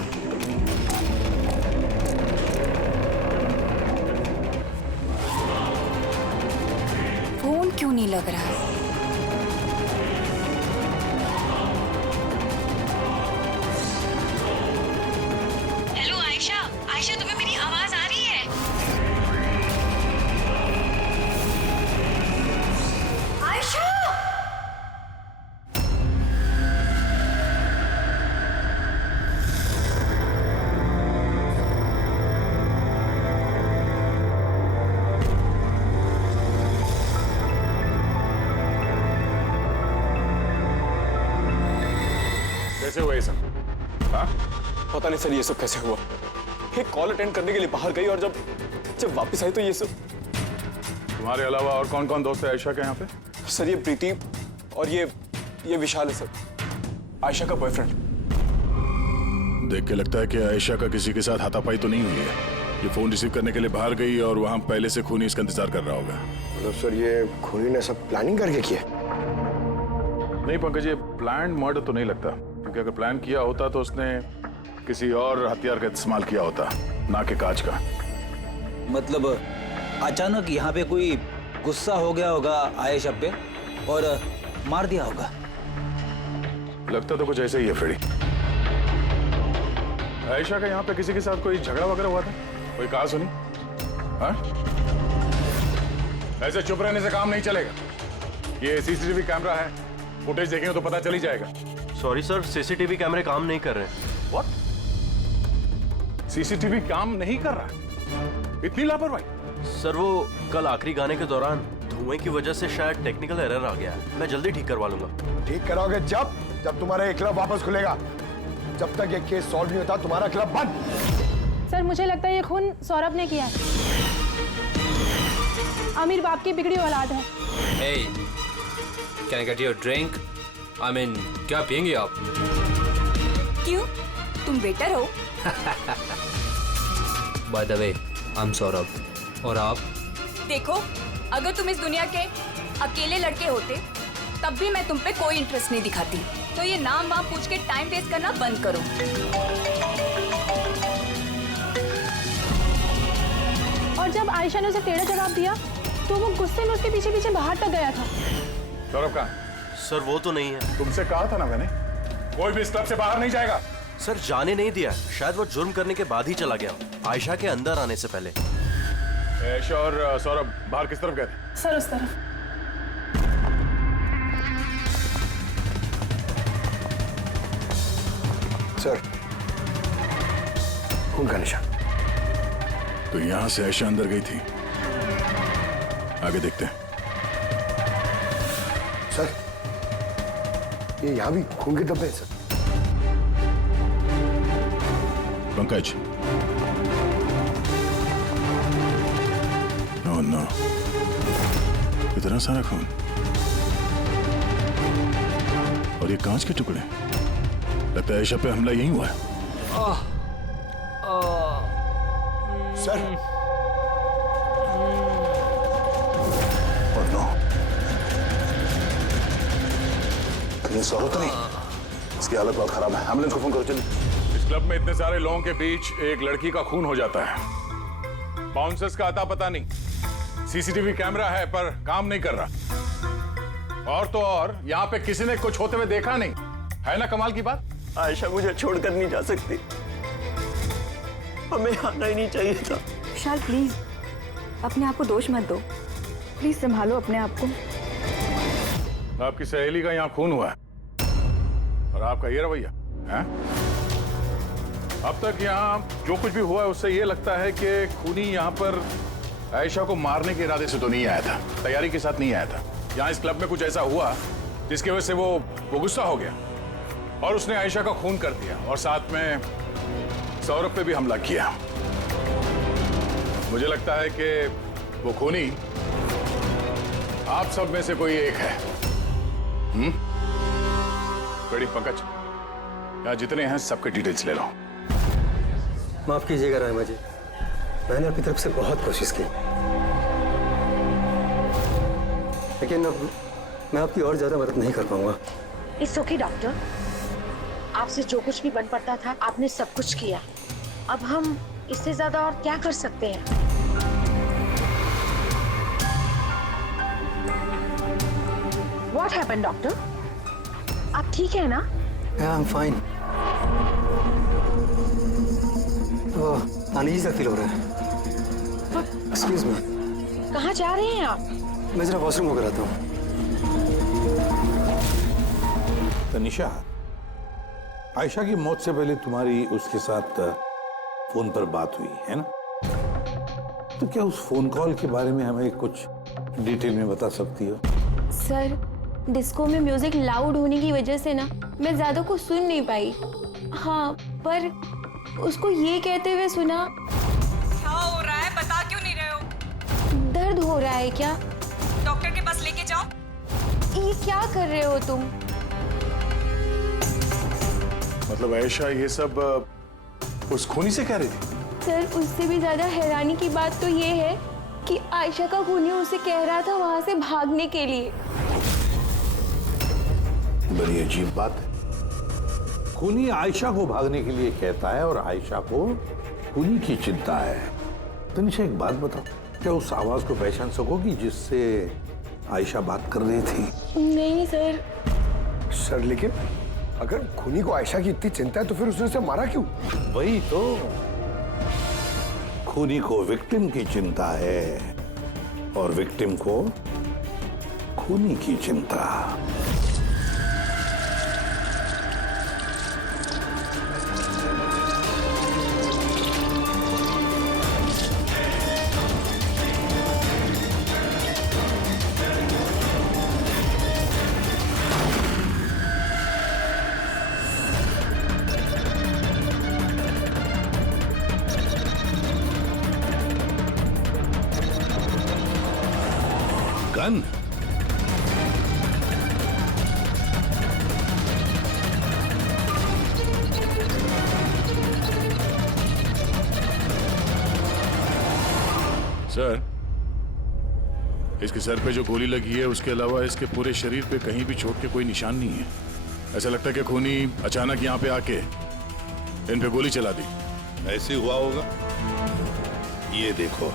फोन क्यों नहीं लग रहा है? हेलो आयशा, आयशा तुम्हें मेरी आवाज आ रही है? आयशा! कैसे हुआ ये सब? हाँ? पता नहीं सर ये सब कैसे हुआ। एक कॉल अटेंड करने के लिए बाहर गई और जब वापस आई तो ये सब। तुम्हारे अलावा और कौन कौन दोस्त है आयशा के यहाँ पे? सर ये प्रीति और ये विशाल है सर, आयशा का बॉयफ्रेंड। देख के लगता है कि आयशा का किसी के साथ हाथापाई तो नहीं हुई है। ये फोन रिसीव करने के लिए बाहर गई और वहां पहले से खूनी इसका इंतजार कर रहा होगा। मतलब सर ये खूनी ने सब प्लानिंग करके किया? नहीं पंकज, ये प्लान मर्डर तो नहीं लगता, क्योंकि अगर प्लान किया होता तो उसने किसी और हथियार का इस्तेमाल किया होता, ना कि कांच का। मतलब अचानक यहाँ पे कोई गुस्सा हो गया होगा आयशा पे और मार दिया होगा। लगता तो कुछ ऐसा ही है फ्रेडी। आयशा का यहाँ पे किसी के साथ कोई झगड़ा वगैरह हुआ था? कोई कहा सुनी? हाँ? ऐसे चुप रहने से काम नहीं चलेगा। ये सीसीटीवी कैमरा है, फुटेज देखेंगे तो पता चल ही जाएगा। सॉरी सर, सीसीटीवी कैमरे काम नहीं कर रहे। व्हाट? सीसीटीवी काम नहीं कर रहा? इतनी लापरवाही? सर वो कल आखिरी गाने के दौरान धुएं की वजह से शायद टेक्निकल एरर आ गया है। मैं जल्दी ठीक करवा लूंगा। ठीक कराओगे जब तुम्हारा ये क्लब वापस खुलेगा। जब तक ये केस सॉल्व नहीं होता तुम्हारा क्लब बंद। सर मुझे लगता है ये खून सौरभ ने किया है। अमीर बाप की बिगड़ी औलाद है। Hey, can I get you a drink? I mean, क्या पियेंगे आप? क्यों? तुम वेटर हो? By the way, I'm Saurabh. और आप? देखो, अगर तुम इस दुनिया के अकेले लड़के होते तब भी मैं तुम पे कोई इंटरेस्ट नहीं दिखाती। तो ये नाम वाम पूछ के टाइम वेस्ट करना बंद करो। और जब आयशा ने उसे टेढ़ा जवाब दिया तो वो गुस्से में उसके पीछे पीछे बाहर तक गया था। सौरभ कहाँ? सर वो तो नहीं है। तुमसे कहा था ना मैंने, कोई भी इस क्लब से बाहर नहीं जाएगा। सर जाने नहीं दिया, शायद वो जुर्म करने के बाद ही चला गया, आयशा के अंदर आने से पहले। आयशा और सौरभ बाहर किस तरफ गए थे? सर उस तरफ। सर, खून का निशान। तो यहां से आयशा अंदर गई थी, आगे देखते हैं। सर, ये यहां भी खून के धब्बे हैं सर। पंकज, नो नो, इतना सारा खून और ये कांच के टुकड़े, लगता है आयशा पे हमला यही हुआ है। सर, और नो, ये सौरभ तो नहीं, इसकी हालत बहुत खराब है, एम्बुलेंस को फोन करो जल्दी। इस क्लब में इतने सारे लोगों के बीच एक लड़की का खून हो जाता है, बाउंसर्स का अता पता नहीं, सीसीटीवी कैमरा है पर काम नहीं कर रहा, और तो और यहाँ पे किसी ने कुछ होते हुए देखा नहीं, है ना कमाल की बात? आयशा मुझे छोड़कर नहीं जा सकती, हमें आना ही नहीं चाहिए था। विशाल प्लीज अपने आप को दोष मत दो, प्लीज संभालो अपने आप को। आपकी सहेली का यहाँ खून हुआ है और आपका ये रवैया है? अब तक यहाँ जो कुछ भी हुआ है उससे ये लगता है कि खूनी यहाँ पर आयशा को मारने के इरादे से तो नहीं आया था, तैयारी के साथ नहीं आया था। यहाँ इस क्लब में कुछ ऐसा हुआ जिसकी वजह से वो गुस्सा हो गया और उसने आयशा का खून कर दिया और साथ में सौरभ पे भी हमला किया। मुझे लगता है कि वो खूनी आप सब में से कोई एक है। बड़ी पंकज, यहाँ जितने हैं सबके डिटेल्स ले लो। माफ कीजिएगा रायमा जी, मैंने अपनी तरफ से बहुत कोशिश की, लेकिन अब मैं आपकी और ज्यादा मदद नहीं कर पाऊंगा। इट्स ओके डॉक्टर, आपसे जो कुछ भी बन पड़ता था आपने सब कुछ किया, अब हम इससे ज्यादा और क्या कर सकते हैं? What happened, doctor? आप ठीक है ना? Yeah, I'm fine. अनईजी सा फील हो रहा है। Excuse me. कहाँ जा रहे हैं आप? मैं जरा वॉशरूम होकर आता हूँ। तनिषा, आयशा की मौत से पहले तुम्हारी उसके साथ फोन पर बात हुई है ना? तो क्या उस फोन कॉल के बारे में हमें कुछ डिटेल में बता सकती हो? सर, डिस्को में म्यूजिक लाउड होने की वजह से ना मैं ज्यादा कुछ सुन नहीं पाई। हाँ, पर उसको ये कहते हुए सुना। क्या हो रहा है, बता क्यों नहीं रहे हो? दर्द हो रहा है क्या? डॉक्टर के पास लेके जाओ। ये क्या कर रहे हो तुम? मतलब आयशा ये सब उस खूनी से कह रही थी? सर, उससे भी ज्यादा हैरानी की बात तो ये है कि आयशा का खूनी उसे कह रहा था वहां से भागने के लिए। बड़ी अजीब बात है। खूनी आयशा को भागने के लिए कहता है और आयशा को खूनी की चिंता है। तनिषा एक बात बताओ, क्या उस आवाज को पहचान सकोगी जिससे आयशा बात कर रही थी? नहीं सर। सर, लेकिन अगर खूनी को आयशा की इतनी चिंता है तो फिर उसने उसे मारा क्यों? वही तो, खूनी को विक्टिम की चिंता है और विक्टिम को खूनी की चिंता। गन? सर, इसके सर पे जो गोली लगी है उसके अलावा इसके पूरे शरीर पे कहीं भी चोट के कोई निशान नहीं है। ऐसा लगता है कि खूनी अचानक यहाँ पे आके इन पे गोली चला दी। ऐसे हुआ होगा। ये देखो,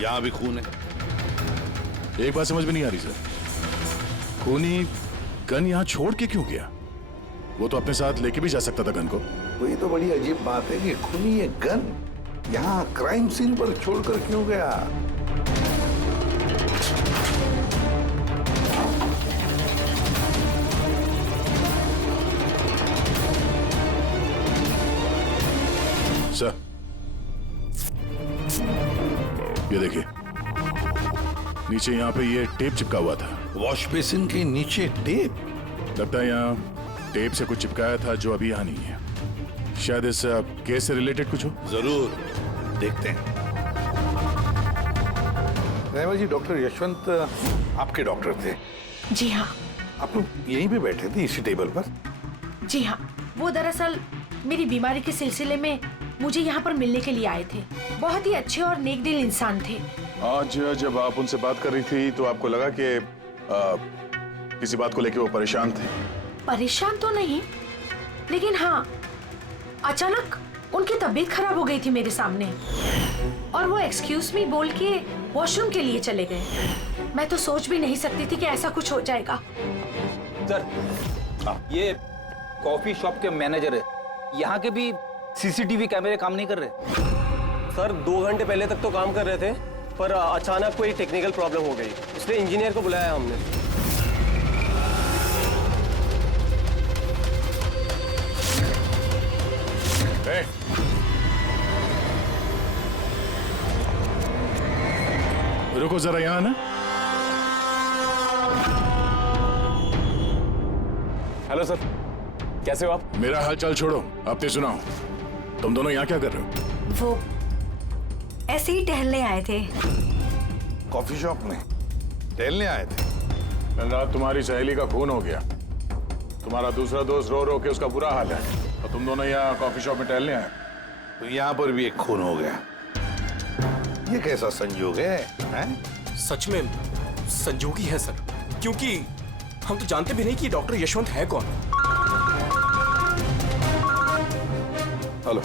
यहाँ भी खून है। एक बात समझ में नहीं आ रही सर, खूनी गन यहाँ छोड़ के क्यों गया? वो तो अपने साथ लेके भी जा सकता था गन को। वही तो बड़ी अजीब बात है कि खूनी ये गन यहाँ क्राइम सीन पर छोड़कर क्यों गया? सर, ये देखिए, नीचे यहाँ पे ये टेप चिपका हुआ था। वॉश बेसिन के नीचे टेप? लगता है यहाँ टेप से कुछ चिपकाया था जो अभी यहाँ नहीं है। शायद इस केस से रिलेटेड कुछ हो। जरूर देखते हैं। रहमा जी, डॉक्टर यशवंत आपके डॉक्टर थे? जी हाँ। आप लोग यहीं पे बैठे थे इसी टेबल पर? जी हाँ, वो दरअसल मेरी बीमारी के सिलसिले में मुझे यहाँ पर मिलने के लिए आए थे। बहुत ही अच्छे और नेक दिल इंसान थे। आज जब आप उनसे बात कर रही थी तो आपको लगा कि किसी बात को लेकर वो परेशान थे? परेशान तो नहीं, लेकिन हाँ, अचानक उनकी तबीयत खराब हो गई थी मेरे सामने और वो एक्सक्यूज मी बोल के वॉशरूम के लिए चले गए। मैं तो सोच भी नहीं सकती थी कि ऐसा कुछ हो जाएगा। सर, ये कॉफी शॉप के मैनेजर है। यहाँ के भी सीसीटीवी कैमरे काम नहीं कर रहे। सर, 2 घंटे पहले तक तो काम कर रहे थे, पर अचानक कोई टेक्निकल प्रॉब्लम हो गई, इसलिए इंजीनियर को बुलाया हमने। रुको जरा यहाँ ना। हेलो सर, कैसे हो आप? मेरा हाल चाल छोड़ो, अपने सुनाओ। तुम दोनों यहाँ क्या कर रहे हो? वो ऐसे ही टहलने आए थे। कॉफी शॉप में टहलने आए थे? कल रात तुम्हारी सहेली का खून हो गया। तुम्हारा दूसरा दोस्त रो रो के उसका बुरा हाल है और तुम दोनों यहाँ कॉफी शॉप में टहलने आए। तो यहाँ पर भी एक खून हो गया। ये कैसा संयोग है, सच में संजोगी है सर, क्योंकि हम तो जानते भी नहीं कि डॉक्टर यशवंत है कौन। हेलो,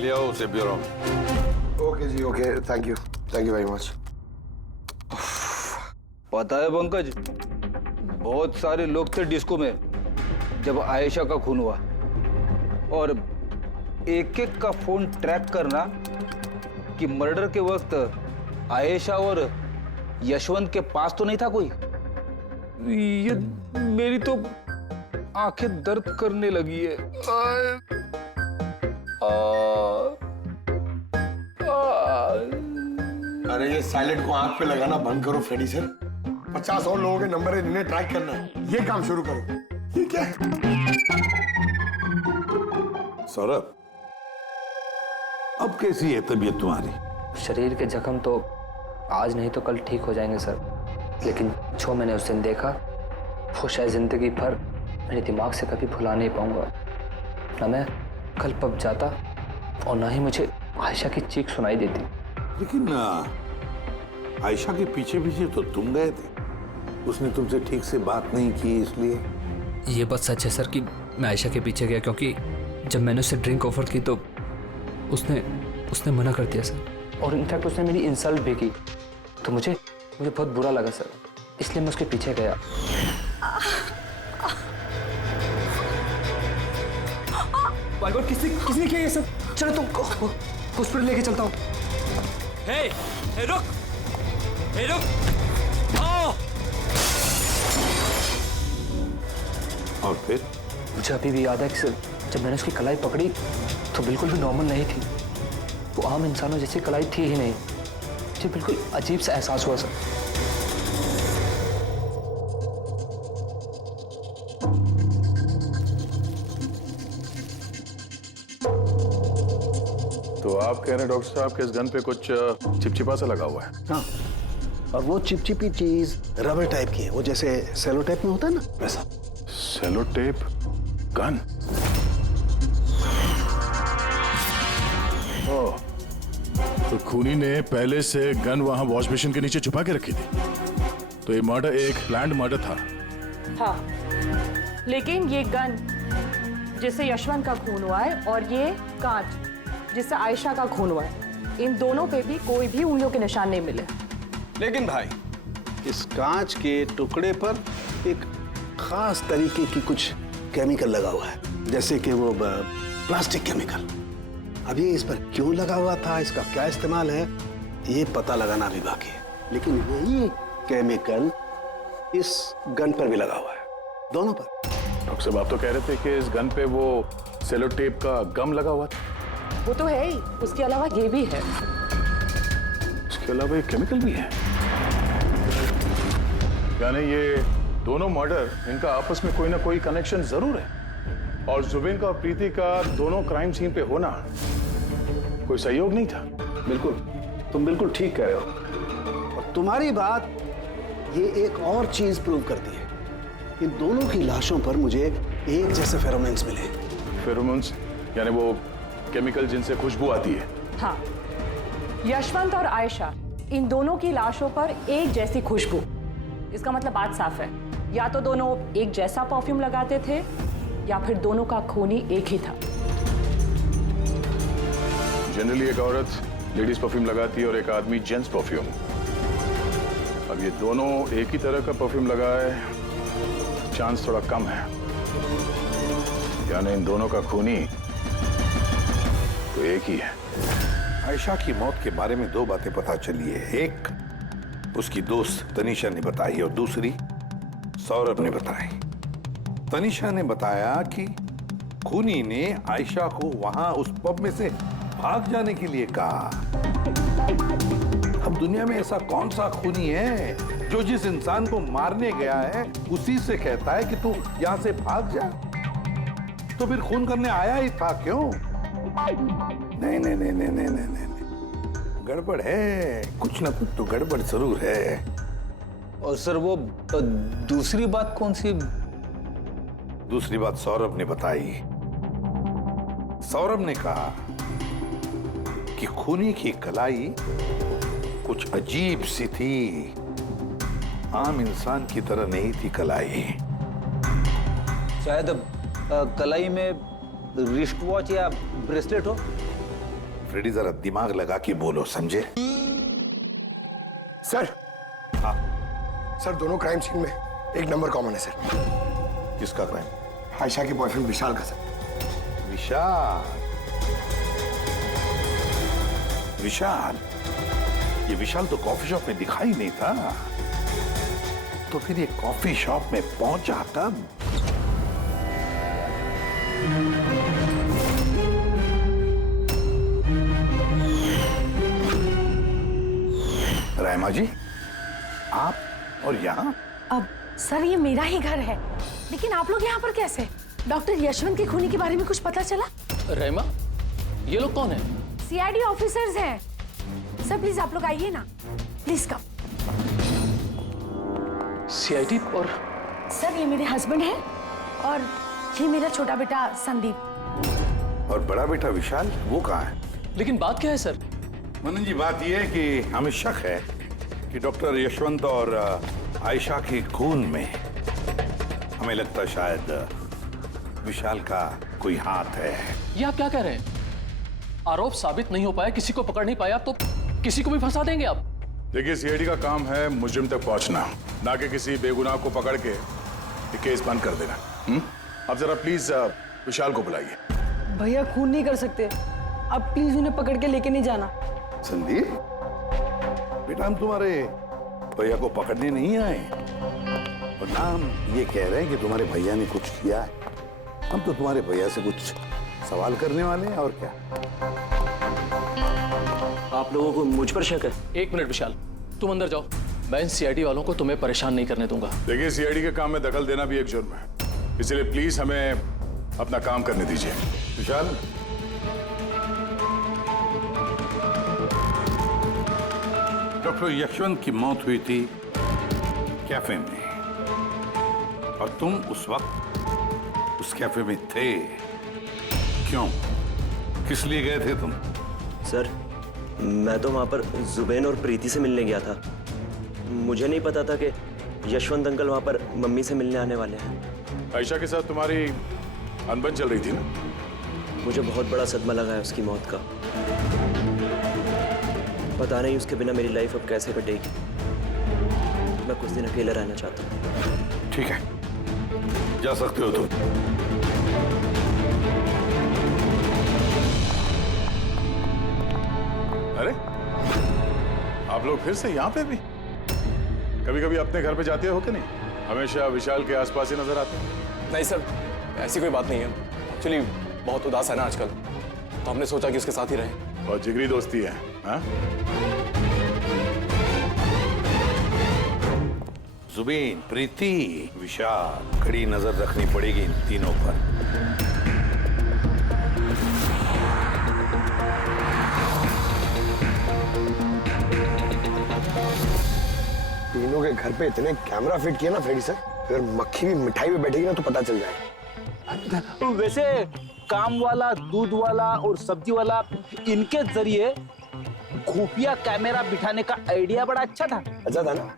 ले आओ उसे ब्यूरो में। Okay ji, okay, thank you very much. पता है पंकज, बहुत सारे लोग थे डिस्को में जब आयशा का खून हुआ, और एक एक का फोन ट्रैक करना कि मर्डर के वक्त आयशा और यशवंत के पास तो नहीं था कोई। ये मेरी तो आंखें दर्द करने लगी है। अरे ये साइलेंट को आंख पे लगाना बंद करो फ्रेडी सर। 50 और लोगों के नंबर है जिन्हें ट्रैक करना है, ये काम शुरू करो। ये क्या है? सौरभ, अब कैसी है तबीयत तुम्हारी? शरीर के जख्म तो आज नहीं तो कल ठीक हो जाएंगे सर, लेकिन जो मैंने उस दिन देखा वो शायद जिंदगी भर मेरे दिमाग से कभी भुला नहीं पाऊंगा। ना मैं कल पब जाता और ना ही मुझे आयशा की चीख सुनाई देती। लेकिन आयशा के पीछे पीछे तो तुम गए थे, उसने तुमसे ठीक से बात नहीं की, इसलिए। ये बात सच है सर कि मैं आयशा के पीछे गया, क्योंकि जब मैंने उसे ड्रिंक ऑफर की तो उसने मना कर दिया सर, और इनफैक्ट उसने मेरी इंसल्ट भी की, तो मुझे बहुत बुरा लगा सर, इसलिए मैं उसके पीछे गया। माय गॉड, किसने किया ये सब? चलो तुम हॉस्पिटल लेके चलता हूँ। हे रुक, आओ। और फिर? मुझे अभी भी याद है कि सर, जब मैंने उसकी कलाई पकड़ी तो बिल्कुल भी नॉर्मल नहीं थी, वो आम इंसानों जैसी कलाई थी ही नहीं। मुझे बिल्कुल अजीब सा एहसास हुआ सर। तो आप कह रहे हैं डॉक्टर साहब कि इस गन पे कुछ चिपचिपा सा लगा हुआ है? हाँ, और वो चिपचिपी चीज रबर टाइप की है, वो जैसे सेलो टेप में होता है ना वैसा। Cello tape gun? ओह, तो खूनी ने पहले से गन वहां वॉश बेसिन के नीचे छुपा के रखी थी। तो ये मर्डर एक प्लान्ड मर्डर था। हाँ, लेकिन ये गन जिससे यशवंत का खून हुआ है और ये कांच जिससे आयशा का खून हुआ है, इन दोनों पे भी कोई भी उंगलियों के निशान नहीं मिले। लेकिन भाई, इस कांच के टुकड़े पर एक खास तरीके की कुछ केमिकल लगा हुआ है, जैसे कि वो प्लास्टिक केमिकल। अब ये इस पर क्यों लगा हुआ था, इसका क्या इस्तेमाल है, ये पता लगाना भी बाकी है। लेकिन यही केमिकल इस गन पर भी लगा हुआ है, दोनों पर। डॉक्टर साहब, आप तो कह रहे थे कि इस गन पे वो सेलो टेप का गम लगा हुआ था। वो तो है ही, उसके अलावा ये भी है। इसके अलावा ये केमिकल भी है? यानी ये दोनों मर्डर, इनका आपस में कोई ना कोई कनेक्शन जरूर है। और जुबिन का और प्रीति का दोनों क्राइम सीन पे होना कोई सहयोग नहीं था। बिल्कुल, तुम बिल्कुल ठीक कह रहे हो। और तुम्हारी बात ये एक और चीज प्रूव करती है। इन दोनों की लाशों पर मुझे एक जैसे फेरोमोन्स मिले। फेरोमोन्स यानी वो केमिकल जिनसे खुशबू आती है? हाँ, यशवंत और आयशा, इन दोनों की लाशों पर एक जैसी खुशबू। इसका मतलब बात साफ है, या तो दोनों एक जैसा परफ्यूम लगाते थे या फिर दोनों का खून ही एक ही था। जनरली एक औरत लेडीज परफ्यूम लगाती है और एक आदमी जेंट्स परफ्यूम। अब ये दोनों एक ही तरह का परफ्यूम लगाए, चांस थोड़ा कम है। यानी इन दोनों का खूनी तो एक ही है। आयशा की मौत के बारे में दो बातें पता चली है। एक उसकी दोस्त तनीषा ने बताई और दूसरी सौरभ ने बताई। तनीषा ने बताया कि खूनी ने आयशा को वहां उस पब में से भाग जाने के लिए कहा। अब दुनिया में ऐसा कौन सा खूनी है जो जिस इंसान को मारने गया है उसी से कहता है कि तू यहां से भाग जा? तो फिर खून करने आया ही था क्यों? नहीं नहीं नहीं नहीं नहीं नहीं नहीं, गड़बड़ है, कुछ ना कुछ तो गड़बड़ जरूर है। और सर वो दूसरी बात कौन सी? दूसरी बात सौरभ ने बताई। सौरभ ने कहा कि खूनी की कलाई कुछ अजीब सी थी, आम इंसान की तरह नहीं थी कलाई। शायद कलाई में रिस्ट वॉच या ब्रेसलेट हो। फ्रेडी, जरा दिमाग लगा के बोलो, समझे? सर, हाँ सर, दोनों क्राइम सीन में एक नंबर कॉमन है सर। किसका क्राइम? आयशा के बॉयफ्रेंड विशाल का सर। विशाल? विशाल? ये विशाल तो कॉफी शॉप में दिखाई नहीं था, तो फिर ये कॉफी शॉप में पहुंचा कब? रायमा जी, आप और यहाँ? अब सर, ये मेरा ही घर है, लेकिन आप लोग यहाँ पर कैसे? डॉक्टर यशवंत के खूनी के बारे में कुछ पता चला? रहमा, ये लोग कौन है? सीआईडी ऑफिसर्स हैं। सर प्लीज आप लोग आइए ना, प्लीज कम। सीआईडी? और सर ये मेरे हस्बैंड हैं और ये मेरा छोटा बेटा संदीप। और बड़ा बेटा विशाल, वो कहाँ है? लेकिन बात क्या है सर? मनन जी, बात यह है कि हमें शक है कि डॉक्टर यशवंत और आयशा के खून में हमें लगता है शायद विशाल का कोई हाथ है। ये आप क्या कह रहे हैं? आरोप साबित नहीं हो पाया, किसी को पकड़ नहीं पाया, तो किसी को भी फंसा देंगे आप? देखिए, सीआईडी का काम है मुजरिम तक पहुंचना, ना कि किसी बेगुनाह को पकड़ के ये केस बंद कर देना। अब जरा प्लीज विशाल को बुलाइए। भैया खून नहीं कर सकते, अब प्लीज उन्हें पकड़ के लेके नहीं जाना। संदीप बेटा, हम तुम्हारे भैया को पकड़ने नहीं आए और ना हम ये कह रहे हैं कि तुम्हारे भैया ने कुछ किया है। हम तो तुम्हारे भैया से कुछ सवाल करने वाले हैं, और क्या। आप लोगों को मुझ पर शक है? एक मिनट विशाल, तुम अंदर जाओ, मैं इन सीआईडी वालों को तुम्हें परेशान नहीं करने दूंगा। देखिए, सीआईडी के काम में दखल देना भी एक जुर्म है, इसलिए प्लीज हमें अपना काम करने दीजिए। विशाल, डॉक्टर यशवंत की मौत हुई थी कैफे में, और तुम उस वक्त उस कैफे में थे। क्यों, किस लिए गए थे तुम? सर, मैं तो वहां पर जुबैन और प्रीति से मिलने गया था। मुझे नहीं पता था कि यशवंत अंकल वहां पर मम्मी से मिलने आने वाले हैं। आयशा के साथ तुम्हारी अनबन चल रही थी ना? मुझे बहुत बड़ा सदमा लगा है उसकी मौत का। पता नहीं उसके बिना मेरी लाइफ अब कैसे कटेगी। मैं कुछ दिन अकेला रहना चाहता हूँ। ठीक है, जा सकते हो तुम। अरे, आप लोग फिर से यहाँ पे भी? कभी कभी अपने घर पे जाते हो कि नहीं? हमेशा विशाल के आसपास ही नजर आते हैं। नहीं सर, ऐसी कोई बात नहीं है। एक्चुअली बहुत उदास है ना आजकल, तो हमने सोचा कि उसके साथ ही रहें। और जिगरी दोस्ती है, हाँ? जुबीन, प्रीति, विशाल, कड़ी नजर रखनी पड़ेगी इन तीनों पर। तीनों के घर पे इतने कैमरा फिट किए ना फ्रेडी सर, अगर मक्खी भी मिठाई में बैठेगी ना तो पता चल जाएगा। वैसे काम वाला, दूध वाला और सब्जी वाला, इनके जरिए खुफिया कैमरा बिठाने का आइडिया बड़ा अच्छा था। अच्छा था ना?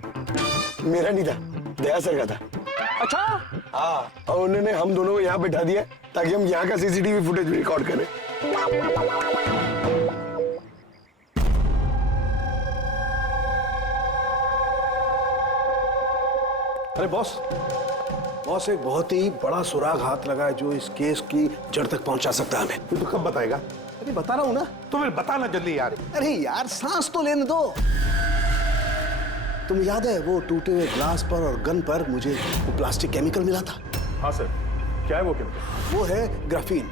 मेरा नहीं था, दया सर का था। अच्छा? हाँ, और उन्होंने हम दोनों को यहाँ बैठा दिया ताकि हम यहाँ का सीसीटीवी फुटेज रिकॉर्ड करें। अरे बॉस, एक बहुत ही बड़ा सुराग हाथ लगा है जो इस केस की जड़ तक पहुंचा सकता है हमें। तू तो कब बताएगा? अरे बता रहा हूं ना। तुम्हें बताना जल्दी यार। अरे यार, सांस तो लेने दो। तुम्हें याद है वो टूटे हुए ग्लास पर और गन पर मुझे वो प्लास्टिक केमिकल मिला था? हाँ सर, क्या है वो केमिकल? वो है ग्राफीन,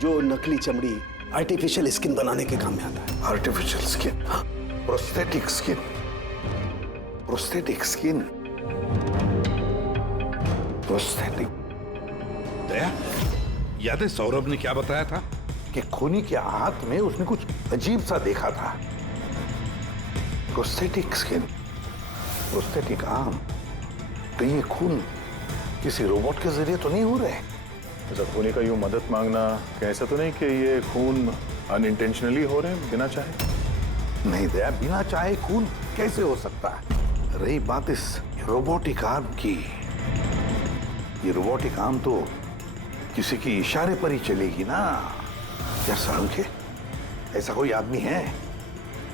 जो नकली चमड़ी, आर्टिफिशियल स्किन बनाने के काम में आता है। Artificial skin? हाँ। Prosthetic skin. Prosthetic skin. Prosthetic. Daya, याद है सौरभ ने क्या बताया था कि खूनी के हाथ में उसने कुछ अजीब सा देखा था। Prosthetic skin, prosthetic arm. तो ये खून किसी रोबोट के जरिए तो नहीं हो रहे? ऐसा खूनी का यूं मदद मांगना, ऐसा तो नहीं कि ये खून अनइंटेंशनली हो रहे हैं, बिना चाहे? नहीं दया, बिना चाहे खून कैसे हो सकता है? रही बात इस रोबोटिक आर्म की, ये रोबोटिक आर्म तो किसी के इशारे पर ही चलेगी ना। क्या सारुखे, ऐसा कोई आदमी है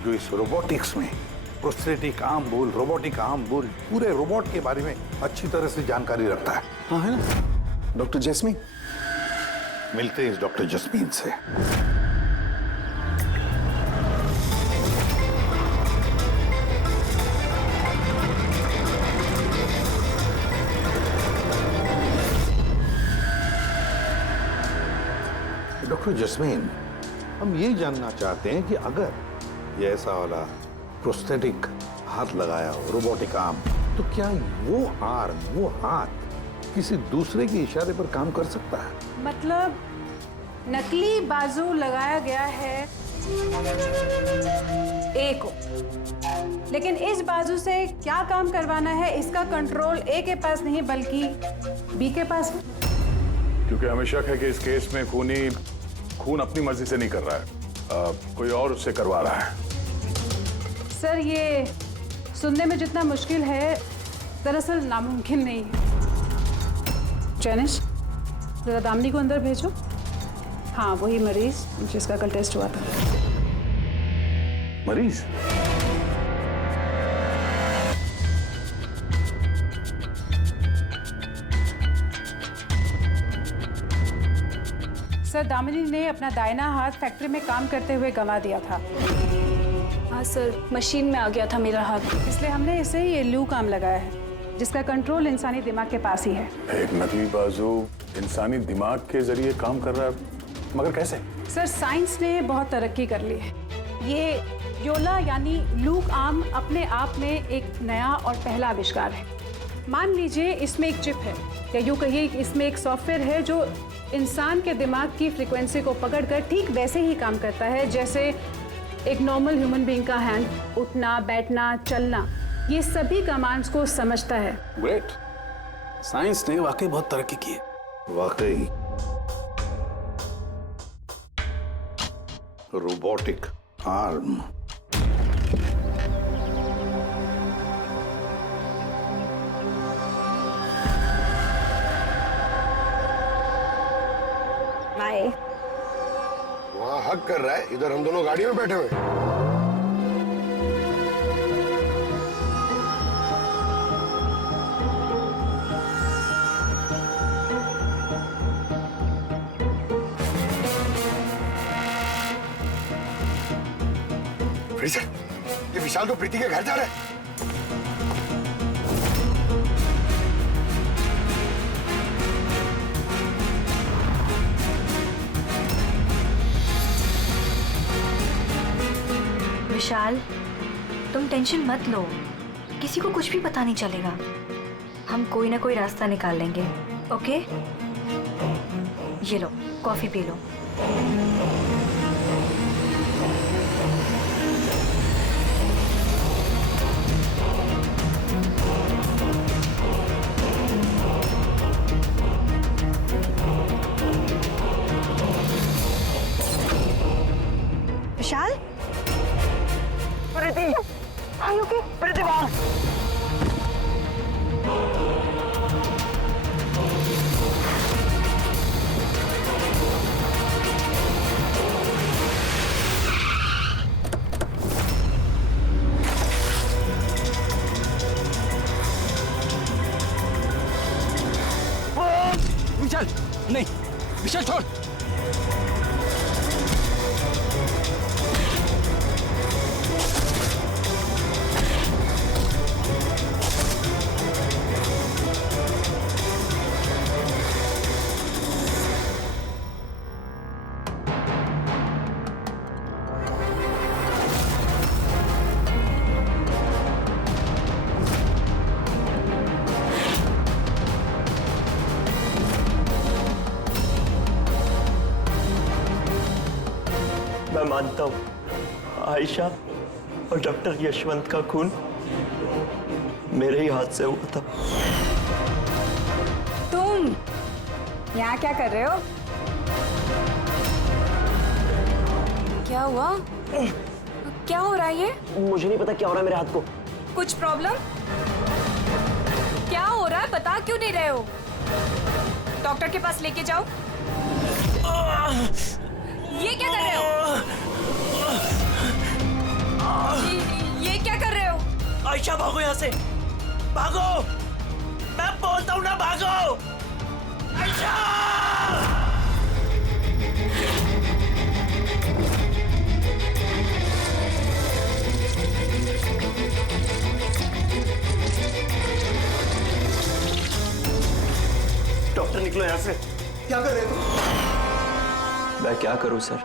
जो इस रोबोटिक्स में, प्रोस्थेटिक आर्म बोल, रोबोटिक आर्म बोल, पूरे रोबोट के बारे में अच्छी तरह से जानकारी रखता है? हाँ है ना, डॉक्टर जैस्मीन। मिलते हैं इस डॉक्टर जैस्मीन से। डॉक्टर जैस्मीन, हम ये जानना चाहते हैं कि अगर ये ऐसा वाला प्रोस्थेटिक हाथ लगाया हो, रोबोटिक आर्म, तो क्या वो आर्म, वो हाथ किसी दूसरे के इशारे पर काम कर सकता है? मतलब नकली बाजू लगाया गया है ए को, लेकिन इस बाजू से क्या काम करवाना है इसका कंट्रोल ए के पास नहीं बल्कि बी के पास है। क्योंकि हमें शक है कि इस केस में खूनी खून अपनी मर्जी से नहीं कर रहा है, कोई और उससे करवा रहा है। सर, ये सुनने में जितना मुश्किल है दरअसल नामुमकिन नहीं है। जैनिश, जरा दामिनी को अंदर भेजो। हाँ, वही मरीज जिसका कल टेस्ट हुआ था। मरीज? सर, दामिनी ने अपना दाहिना हाथ फैक्ट्री में काम करते हुए गंवा दिया था। हाँ सर, मशीन में आ गया था मेरा हाथ, इसलिए हमने इसे ये लू काम लगाया है जिसका कंट्रोल इंसानी दिमाग के पास ही है। एक नकली बाजू इंसानी दिमाग के जरिए काम कर रहा है, मगर कैसे? सर, साइंस ने बहुत तरक्की कर ली है। ये योला यानी लूक आर्म अपने आप में एक नया और पहला आविष्कार है। मान लीजिए इसमें एक चिप है, या यूँ कहिए इसमें एक सॉफ्टवेयर है जो इंसान के दिमाग की फ्रीक्वेंसी को पकड़कर ठीक वैसे ही काम करता है जैसे एक नॉर्मल ह्यूमन बीइंग का हैंड उठना, बैठना, चलना, ये सभी कमांड्स को समझता है। ग्रेट, साइंस ने वाकई बहुत तरक्की की है। वाकई रोबोटिक आर्म। बाय। वहाँ हक कर रहा है, इधर हम दोनों गाड़ी में बैठे हुए हैं। फिर से ये विशाल तो प्रीति के घर जा रहा है। विशाल, तुम टेंशन मत लो, किसी को कुछ भी पता नहीं चलेगा। हम कोई ना कोई रास्ता निकाल लेंगे, ओके? ये लो, कॉफी पी लो। विशाल, प्रीति, आयु की प्रीति वहाँ। विशाल, नहीं, विशाल छोड़। मैं मानता हूँ आयशा और डॉक्टर यशवंत का खून मेरे ही हाथ से हुआ था। तुम यहाँ क्या कर रहे हो? क्या हुआ? क्या हो रहा है ये? मुझे नहीं पता क्या हो रहा है मेरे हाथ को। कुछ प्रॉब्लम? क्या हो रहा है बता क्यों नहीं रहे हो? डॉक्टर के पास लेके जाओ। ये क्या कर रहे हो? ये क्या कर रहे हो? आयशा भागो यहाँ से, भागो! मैं बोलता हूँ ना भागो! आयशा! डॉक्टर निकलो यहाँ से। क्या कर रहे हो? मैं क्या करूं सर,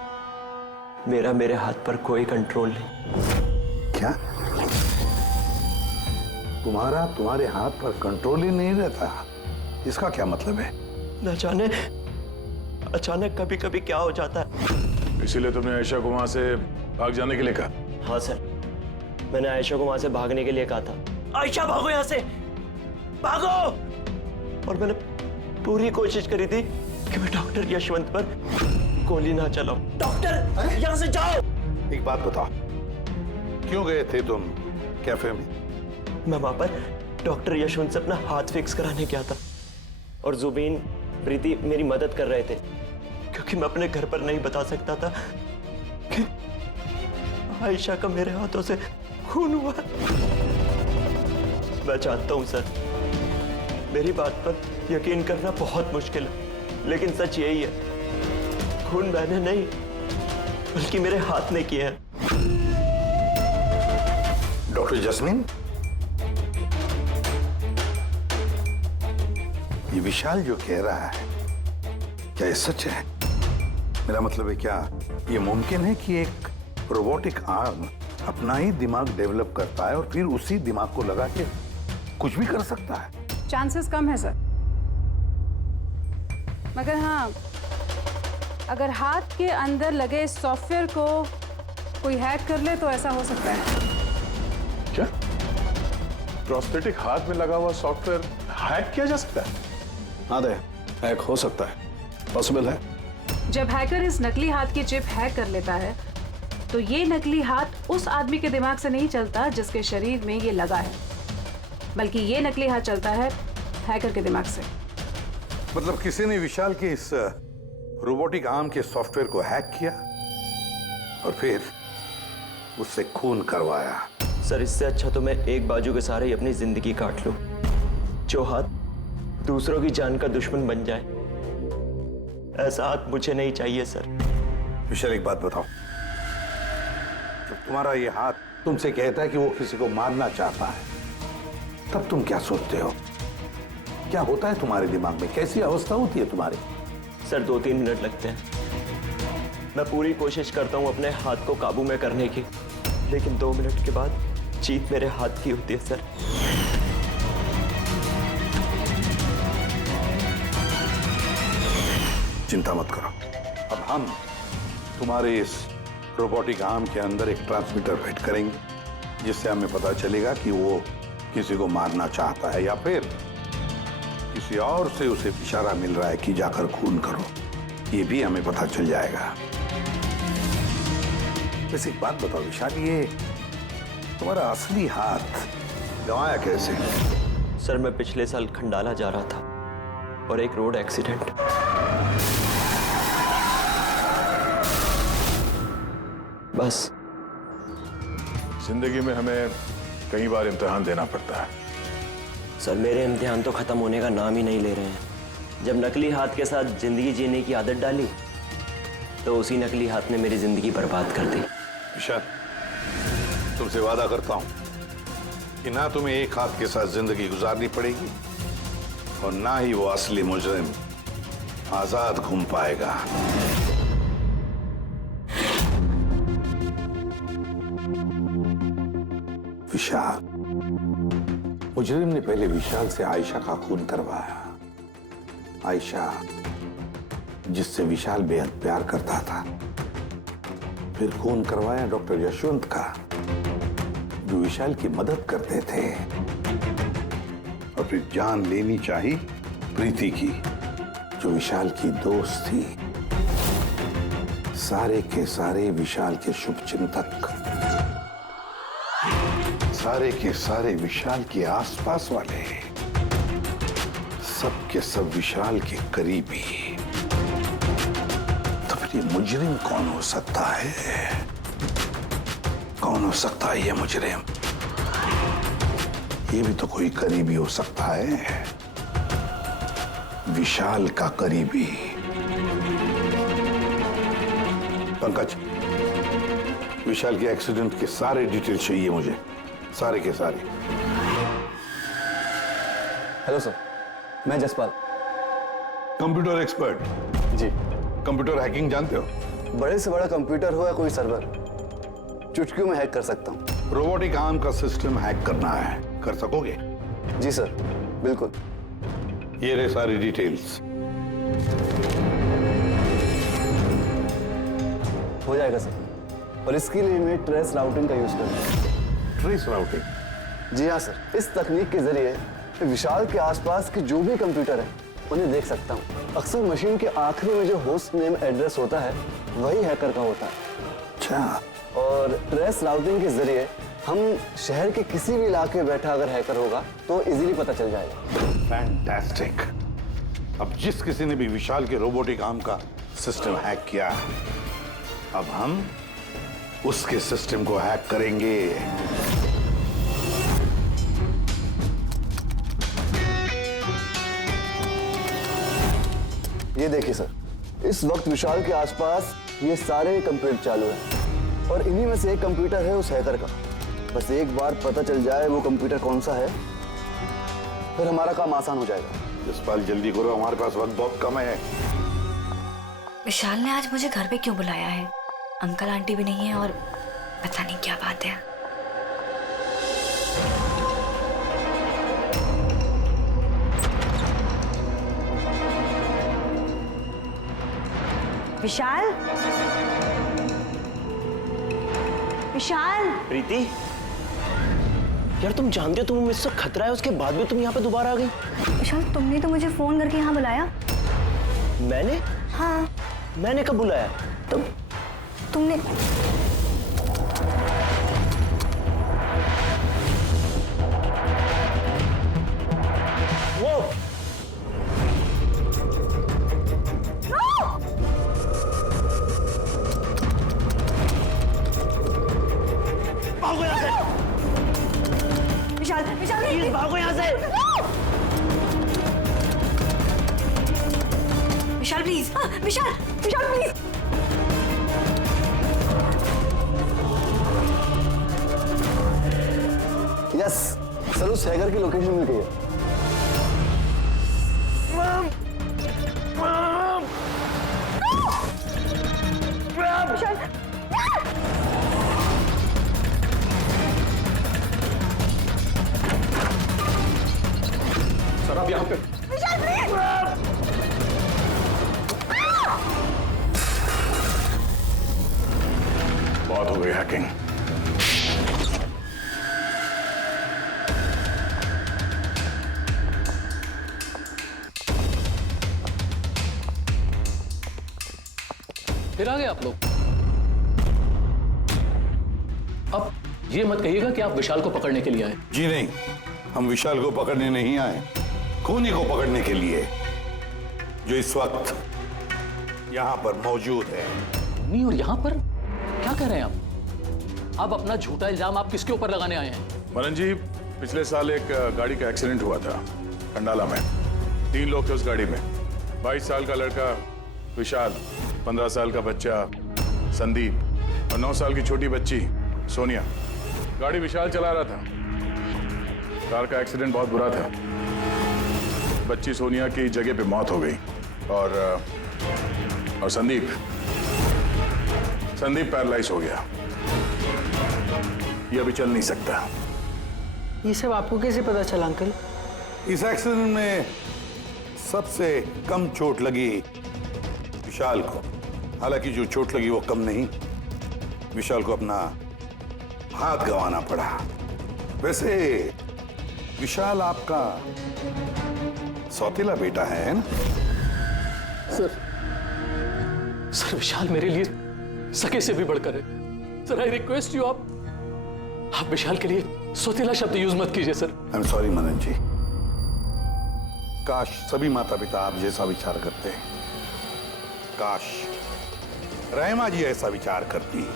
मेरे हाथ पर कोई कंट्रोल नहीं। क्या तुम्हारे हाथ पर कंट्रोल ही नहीं रहता? इसका क्या मतलब है? न जाने अचानक कभी कभी क्या हो जाता है। इसीलिए तुमने आयशा को वहां से भाग जाने के लिए कहा? हाँ सर, मैंने आयशा को वहां से भागने के लिए कहा था। आयशा भागो यहाँ से, भागो! और मैंने पूरी कोशिश करी थी कि मैं डॉक्टर यशवंत पर गोली ना चलाओ। डॉक्टर यहाँ से जाओ। एक बात बताओ, क्यों गए थे तुम कैफे में? मैं वहां पर डॉक्टर यशवंत से अपना हाथ फिक्स कराने गया था और जुबीन, प्रीति मेरी मदद कर रहे थे क्योंकि मैं अपने घर पर नहीं बता सकता था कि आयशा का मेरे हाथों से खून हुआ। मैं जानता हूं सर, मेरी बात पर यकीन करना बहुत मुश्किल है, लेकिन सच यही है, खून मैंने नहीं बल्कि मेरे हाथ ने किया है। डॉक्टर जस्मीन, ये विशाल जो कह रहा है क्या ये सच है? मेरा मतलब है, क्या ये मुमकिन है कि एक रोबोटिक आर्म अपना ही दिमाग डेवलप करता है और फिर उसी दिमाग को लगा के कुछ भी कर सकता है? चांसेस कम है सर, मगर हाँ, अगर हाथ के अंदर लगे सॉफ्टवेयर को कोई हैक कर ले तो ऐसा हो सकता है। क्या प्रोस्थेटिक हाथ में लगा हुआ सॉफ्टवेयर हैक किया जा सकता है? हाँ दे, हैक हो सकता है, पॉसिबल है। जब हैकर इस नकली हाथ की चिप हैक कर लेता है तो ये नकली हाथ उस आदमी के दिमाग से नहीं चलता जिसके शरीर में ये लगा है, बल्कि ये नकली हाथ चलता है हैकर के दिमाग से। मतलब किसी ने विशाल के इस रोबोटिक आर्म के सॉफ्टवेयर को हैक किया और फिर उससे खून करवाया। सर इससे अच्छा तो मैं एक बाजू के सहारे ही अपनी जिंदगी काट लूं, जो हाथ दूसरों की जान का दुश्मन बन जाए। ऐसा हाथ मुझे नहीं चाहिए सर। विशाल एक बात बताओ, जब तुम्हारा ये हाथ तुमसे कहता है कि वो किसी को मारना चाहता है, तब तुम क्या सोचते हो? क्या होता है तुम्हारे दिमाग में? कैसी अवस्था होती है तुम्हारी? सर 2-3 मिनट लगते हैं। मैं पूरी कोशिश करता हूं अपने हाथ को काबू में करने की, लेकिन 2 मिनट के बाद जीत मेरे हाथ की होती है सर। चिंता मत करो, अब हम तुम्हारे इस रोबोटिक आर्म के अंदर एक ट्रांसमीटर फिट करेंगे, जिससे हमें पता चलेगा कि वो किसी को मारना चाहता है या फिर किसी और से उसे इशारा मिल रहा है कि जाकर खून करो। ये भी हमें पता चल जाएगा। वैसे एक बात बताओ विशाल, ये तुम्हारा असली हाथ गंवाया कैसे? सर मैं पिछले साल खंडाला जा रहा था और एक रोड एक्सीडेंट। बस। जिंदगी में हमें कई बार इम्तिहान देना पड़ता है। सर मेरे इम्तिहान तो खत्म होने का नाम ही नहीं ले रहे हैं। जब नकली हाथ के साथ जिंदगी जीने की आदत डाली तो उसी नकली हाथ ने मेरी जिंदगी बर्बाद कर दी। विशाल, तुमसे वादा करता हूं कि ना तुम्हें एक हाथ के साथ जिंदगी गुजारनी पड़ेगी और ना ही वो असली मुजरिम आजाद घूम पाएगा। विशाल, मुजरिम ने पहले विशाल से आयशा का खून करवाया। आयशा जिससे विशाल बेहद प्यार करता था। फिर खून करवाया डॉक्टर यशवंत का, जो विशाल की मदद करते थे। और फिर जान लेनी चाहिए प्रीति की, जो विशाल की दोस्त थी। सारे के सारे विशाल के शुभचिंतक, सारे के सारे विशाल के आसपास वाले, सब के सब विशाल के करीबी। तो फिर ये मुजरिम कौन हो सकता है? कौन हो सकता है ये मुजरिम? ये भी तो कोई करीबी हो सकता है, विशाल का करीबी। पंकज, विशाल के एक्सीडेंट के सारे डिटेल चाहिए मुझे, सारे के सारे। हेलो सर, मैं जसपाल, कंप्यूटर एक्सपर्ट। जी। कंप्यूटर हैकिंग जानते हो? बड़े से बड़ा कंप्यूटर हो या कोई सर्वर, चुटकियों में हैक कर सकता हूँ। रोबोटिक आर्म का सिस्टम हैक करना है, कर सकोगे? जी सर, बिल्कुल। ये रहे सारी डिटेल्स। हो जाएगा सर, और इसके लिए मैं ट्रेस राउटिंग का यूज करूँगा। Trace routing? जी हाँ सर, इस तकनीक के जरिए विशाल के आसपास के जो भी कंप्यूटर है उन्हें देख सकता हूँ। अक्सर मशीन के आखिरी में जो होस्ट नेम एड्रेस होता है वही हैकर का होता है। अच्छा। और ट्रेस राउटिंग के जरिए हम शहर के किसी भी इलाके में बैठा अगर हैकर होगा तो इजीली पता चल जाएगा। फैंटास्टिक। अब जिस किसी ने भी विशाल के रोबोटिक आर्म का सिस्टम हैक किया है, अब हम उसके सिस्टम को हैक करेंगे। ये देखिए सर, इस वक्त विशाल के आसपास ये सारे कंप्यूटर चालू हैं और इन्हीं में से एक कंप्यूटर है उस हैकर का। बस एक बार पता चल जाए वो कंप्यूटर कौन सा है, फिर हमारा काम आसान हो जाएगा। जसपाल जल्दी करो, हमारे पास वक्त बहुत कम है। विशाल ने आज मुझे घर पे क्यों बुलाया है? अंकल आंटी भी नहीं है और पता नहीं क्या बात है। विशाल, विशाल। प्रीति, यार तुम जानते हो तुम्हें मुझसे खतरा है, उसके बाद भी तुम यहाँ पे दोबारा आ गई। विशाल, तुमने तो मुझे फोन करके यहाँ बुलाया। मैंने? हाँ। मैंने कब बुलाया? तुमने वो भागो यहाँ से। विशाल, विशाल प्लीज भागो यहाँ से। Vishal please, Vishal, Vishal please. Yes sir, उस हैकर की लोकेशन मिल गई है। सर आप यहाँ पे। विशाल प्लीज। बहुत हो गई हैकिंग। फिर आ गए आप लोग। अब ये मत कहिएगा कि आप विशाल को पकड़ने के लिए आए। जी नहीं, हम विशाल को पकड़ने नहीं आए, खूनी को पकड़ने के लिए, जो इस वक्त यहाँ पर मौजूद है। खूनी और यहाँ पर क्या कह रहे हैं आप? अब अपना झूठा इल्जाम आप किसके ऊपर लगाने आए हैं? मनन जी, पिछले साल एक गाड़ी का एक्सीडेंट हुआ था खंडाला में। 3 लोग थे उस गाड़ी में। 22 साल का लड़का विशाल, 15 साल का बच्चा संदीप और 9 साल की छोटी बच्ची सोनिया। गाड़ी विशाल चला रहा था। कार का एक्सीडेंट बहुत बुरा था। बच्ची सोनिया की जगह पे मौत हो गई और संदीप पैरालाइज हो गया। ये अभी चल नहीं सकता। ये सब आपको कैसे पता चला अंकल? इस एक्सीडेंट में सबसे कम चोट लगी विशाल को। हालांकि जो चोट लगी वो कम नहीं, विशाल को अपना हाथ गंवाना पड़ा। वैसे विशाल आपका सौतेला बेटा है ना? सर विशाल मेरे लिए सके से भी बढ़कर है। सर आई रिक्वेस्ट यू, आप विशाल के लिए सौतेला शब्द यूज मत कीजिए सर। आई एम सॉरी मनन जी। काश सभी माता पिता आप जैसा विचार करते हैं। काश रहमा जी ऐसा विचार करती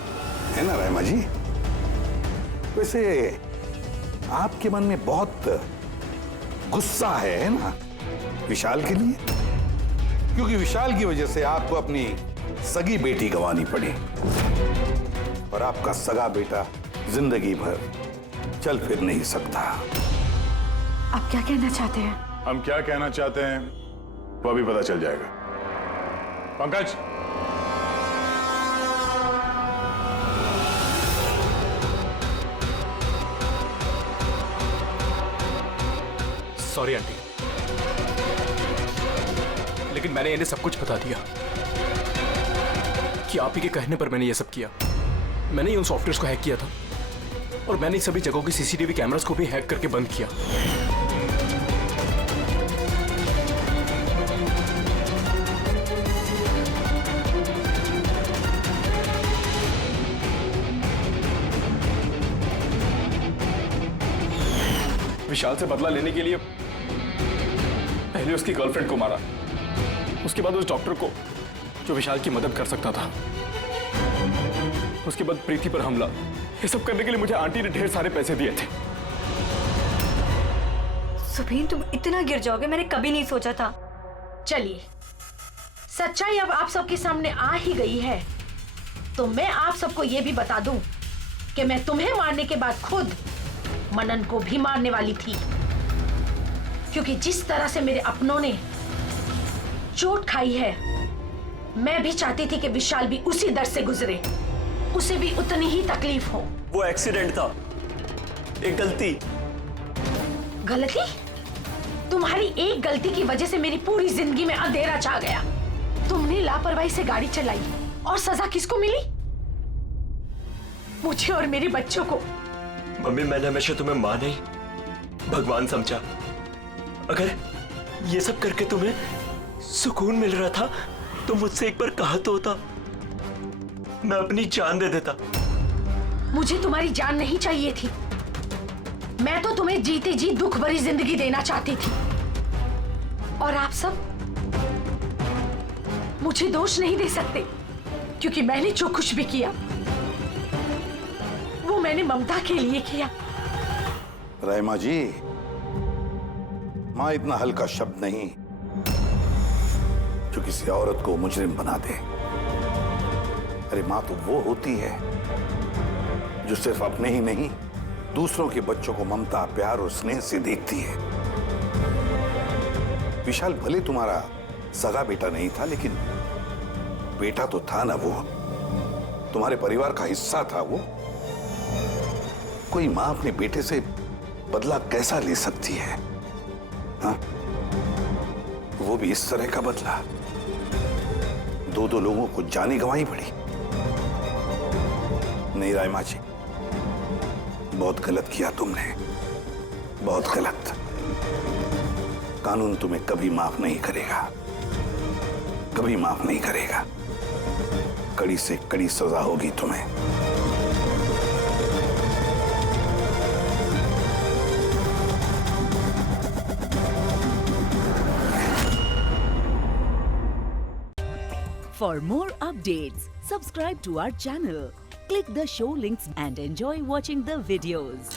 है ना रहमा जी? वैसे आपके मन में बहुत गुस्सा है ना विशाल के लिए, क्योंकि विशाल की वजह से आपको अपनी सगी बेटी गंवानी पड़ी और आपका सगा बेटा जिंदगी भर चल फिर नहीं सकता। आप क्या कहना चाहते हैं? हम क्या कहना चाहते हैं वो अभी पता चल जाएगा। पंकज, सॉरी आंटी, लेकिन मैंने इन्हें सब कुछ बता दिया कि आप ही के कहने पर मैंने ये सब किया। मैंने उन सॉफ्टवेयर्स को हैक किया था और मैंने सभी जगहों की सीसीटीवी कैमरास को भी हैक करके बंद किया। विशाल से बदला लेने के लिए पहले उसकी गर्लफ्रेंड को मारा, उसके बाद उस डॉक्टर को जो विशाल की मदद कर सकता था, उसके बाद प्रीति पर हमला। ये सब करने के लिए मुझे आंटी ने ढेर सारे पैसे दिए थे। सुबीन, तुम इतना गिर जाओगे मैंने कभी नहीं सोचा था। चलिए, सच्चाई अब आप सबके सामने आ ही गई है, तो मैं आप सबको यह भी बता दूं कि मैं तुम्हें मारने के बाद खुद मनन को भी मारने वाली थी, क्योंकि जिस तरह से मेरे अपनों ने चोट खाई है, मैं भी चाहती थी कि विशाल भी उसी दर्द से गुजरे, उसे भी उतनी ही तकलीफ हो। वो एक्सीडेंट था, एक गलती। गलती? तुम्हारी एक गलती की वजह से मेरी पूरी जिंदगी में अंधेरा छा गया। तुमने लापरवाही से गाड़ी चलाई और सजा किसको मिली? मुझे और मेरे बच्चों को। मम्मी, मैंने हमेशा तुम्हें मां नहीं भगवान समझा। अगर ये सब करके तुम्हें सुकून मिल रहा था तो मुझसे एक बार कहा तो होता, मैं अपनी जान दे देता। मुझे तुम्हारी जान नहीं चाहिए थी। मैं तो तुम्हें जीते जी दुख भरी जिंदगी देना चाहती थी। और आप सब मुझे दोष नहीं दे सकते, क्योंकि मैंने जो कुछ भी किया वो मैंने ममता के लिए किया। राइमा जी, मां इतना हल्का शब्द नहीं जो किसी औरत को मुजरिम बना दे। अरे मां तो वो होती है जो सिर्फ अपने ही नहीं, दूसरों के बच्चों को ममता, प्यार और स्नेह से देखती है। विशाल भले तुम्हारा सगा बेटा नहीं था, लेकिन बेटा तो था ना, वो तुम्हारे परिवार का हिस्सा था। वो कोई मां अपने बेटे से बदला कैसा ले सकती है? हाँ? वो भी इस तरह का बदला। दो लोगों को जाने गंवाई पड़ी। नहीं राइमा जी, बहुत गलत किया तुमने, बहुत गलत। कानून तुम्हें कभी माफ नहीं करेगा, कभी माफ नहीं करेगा। कड़ी से कड़ी सजा होगी तुम्हें। For more updates, subscribe to our channel, click the show links and enjoy watching the videos.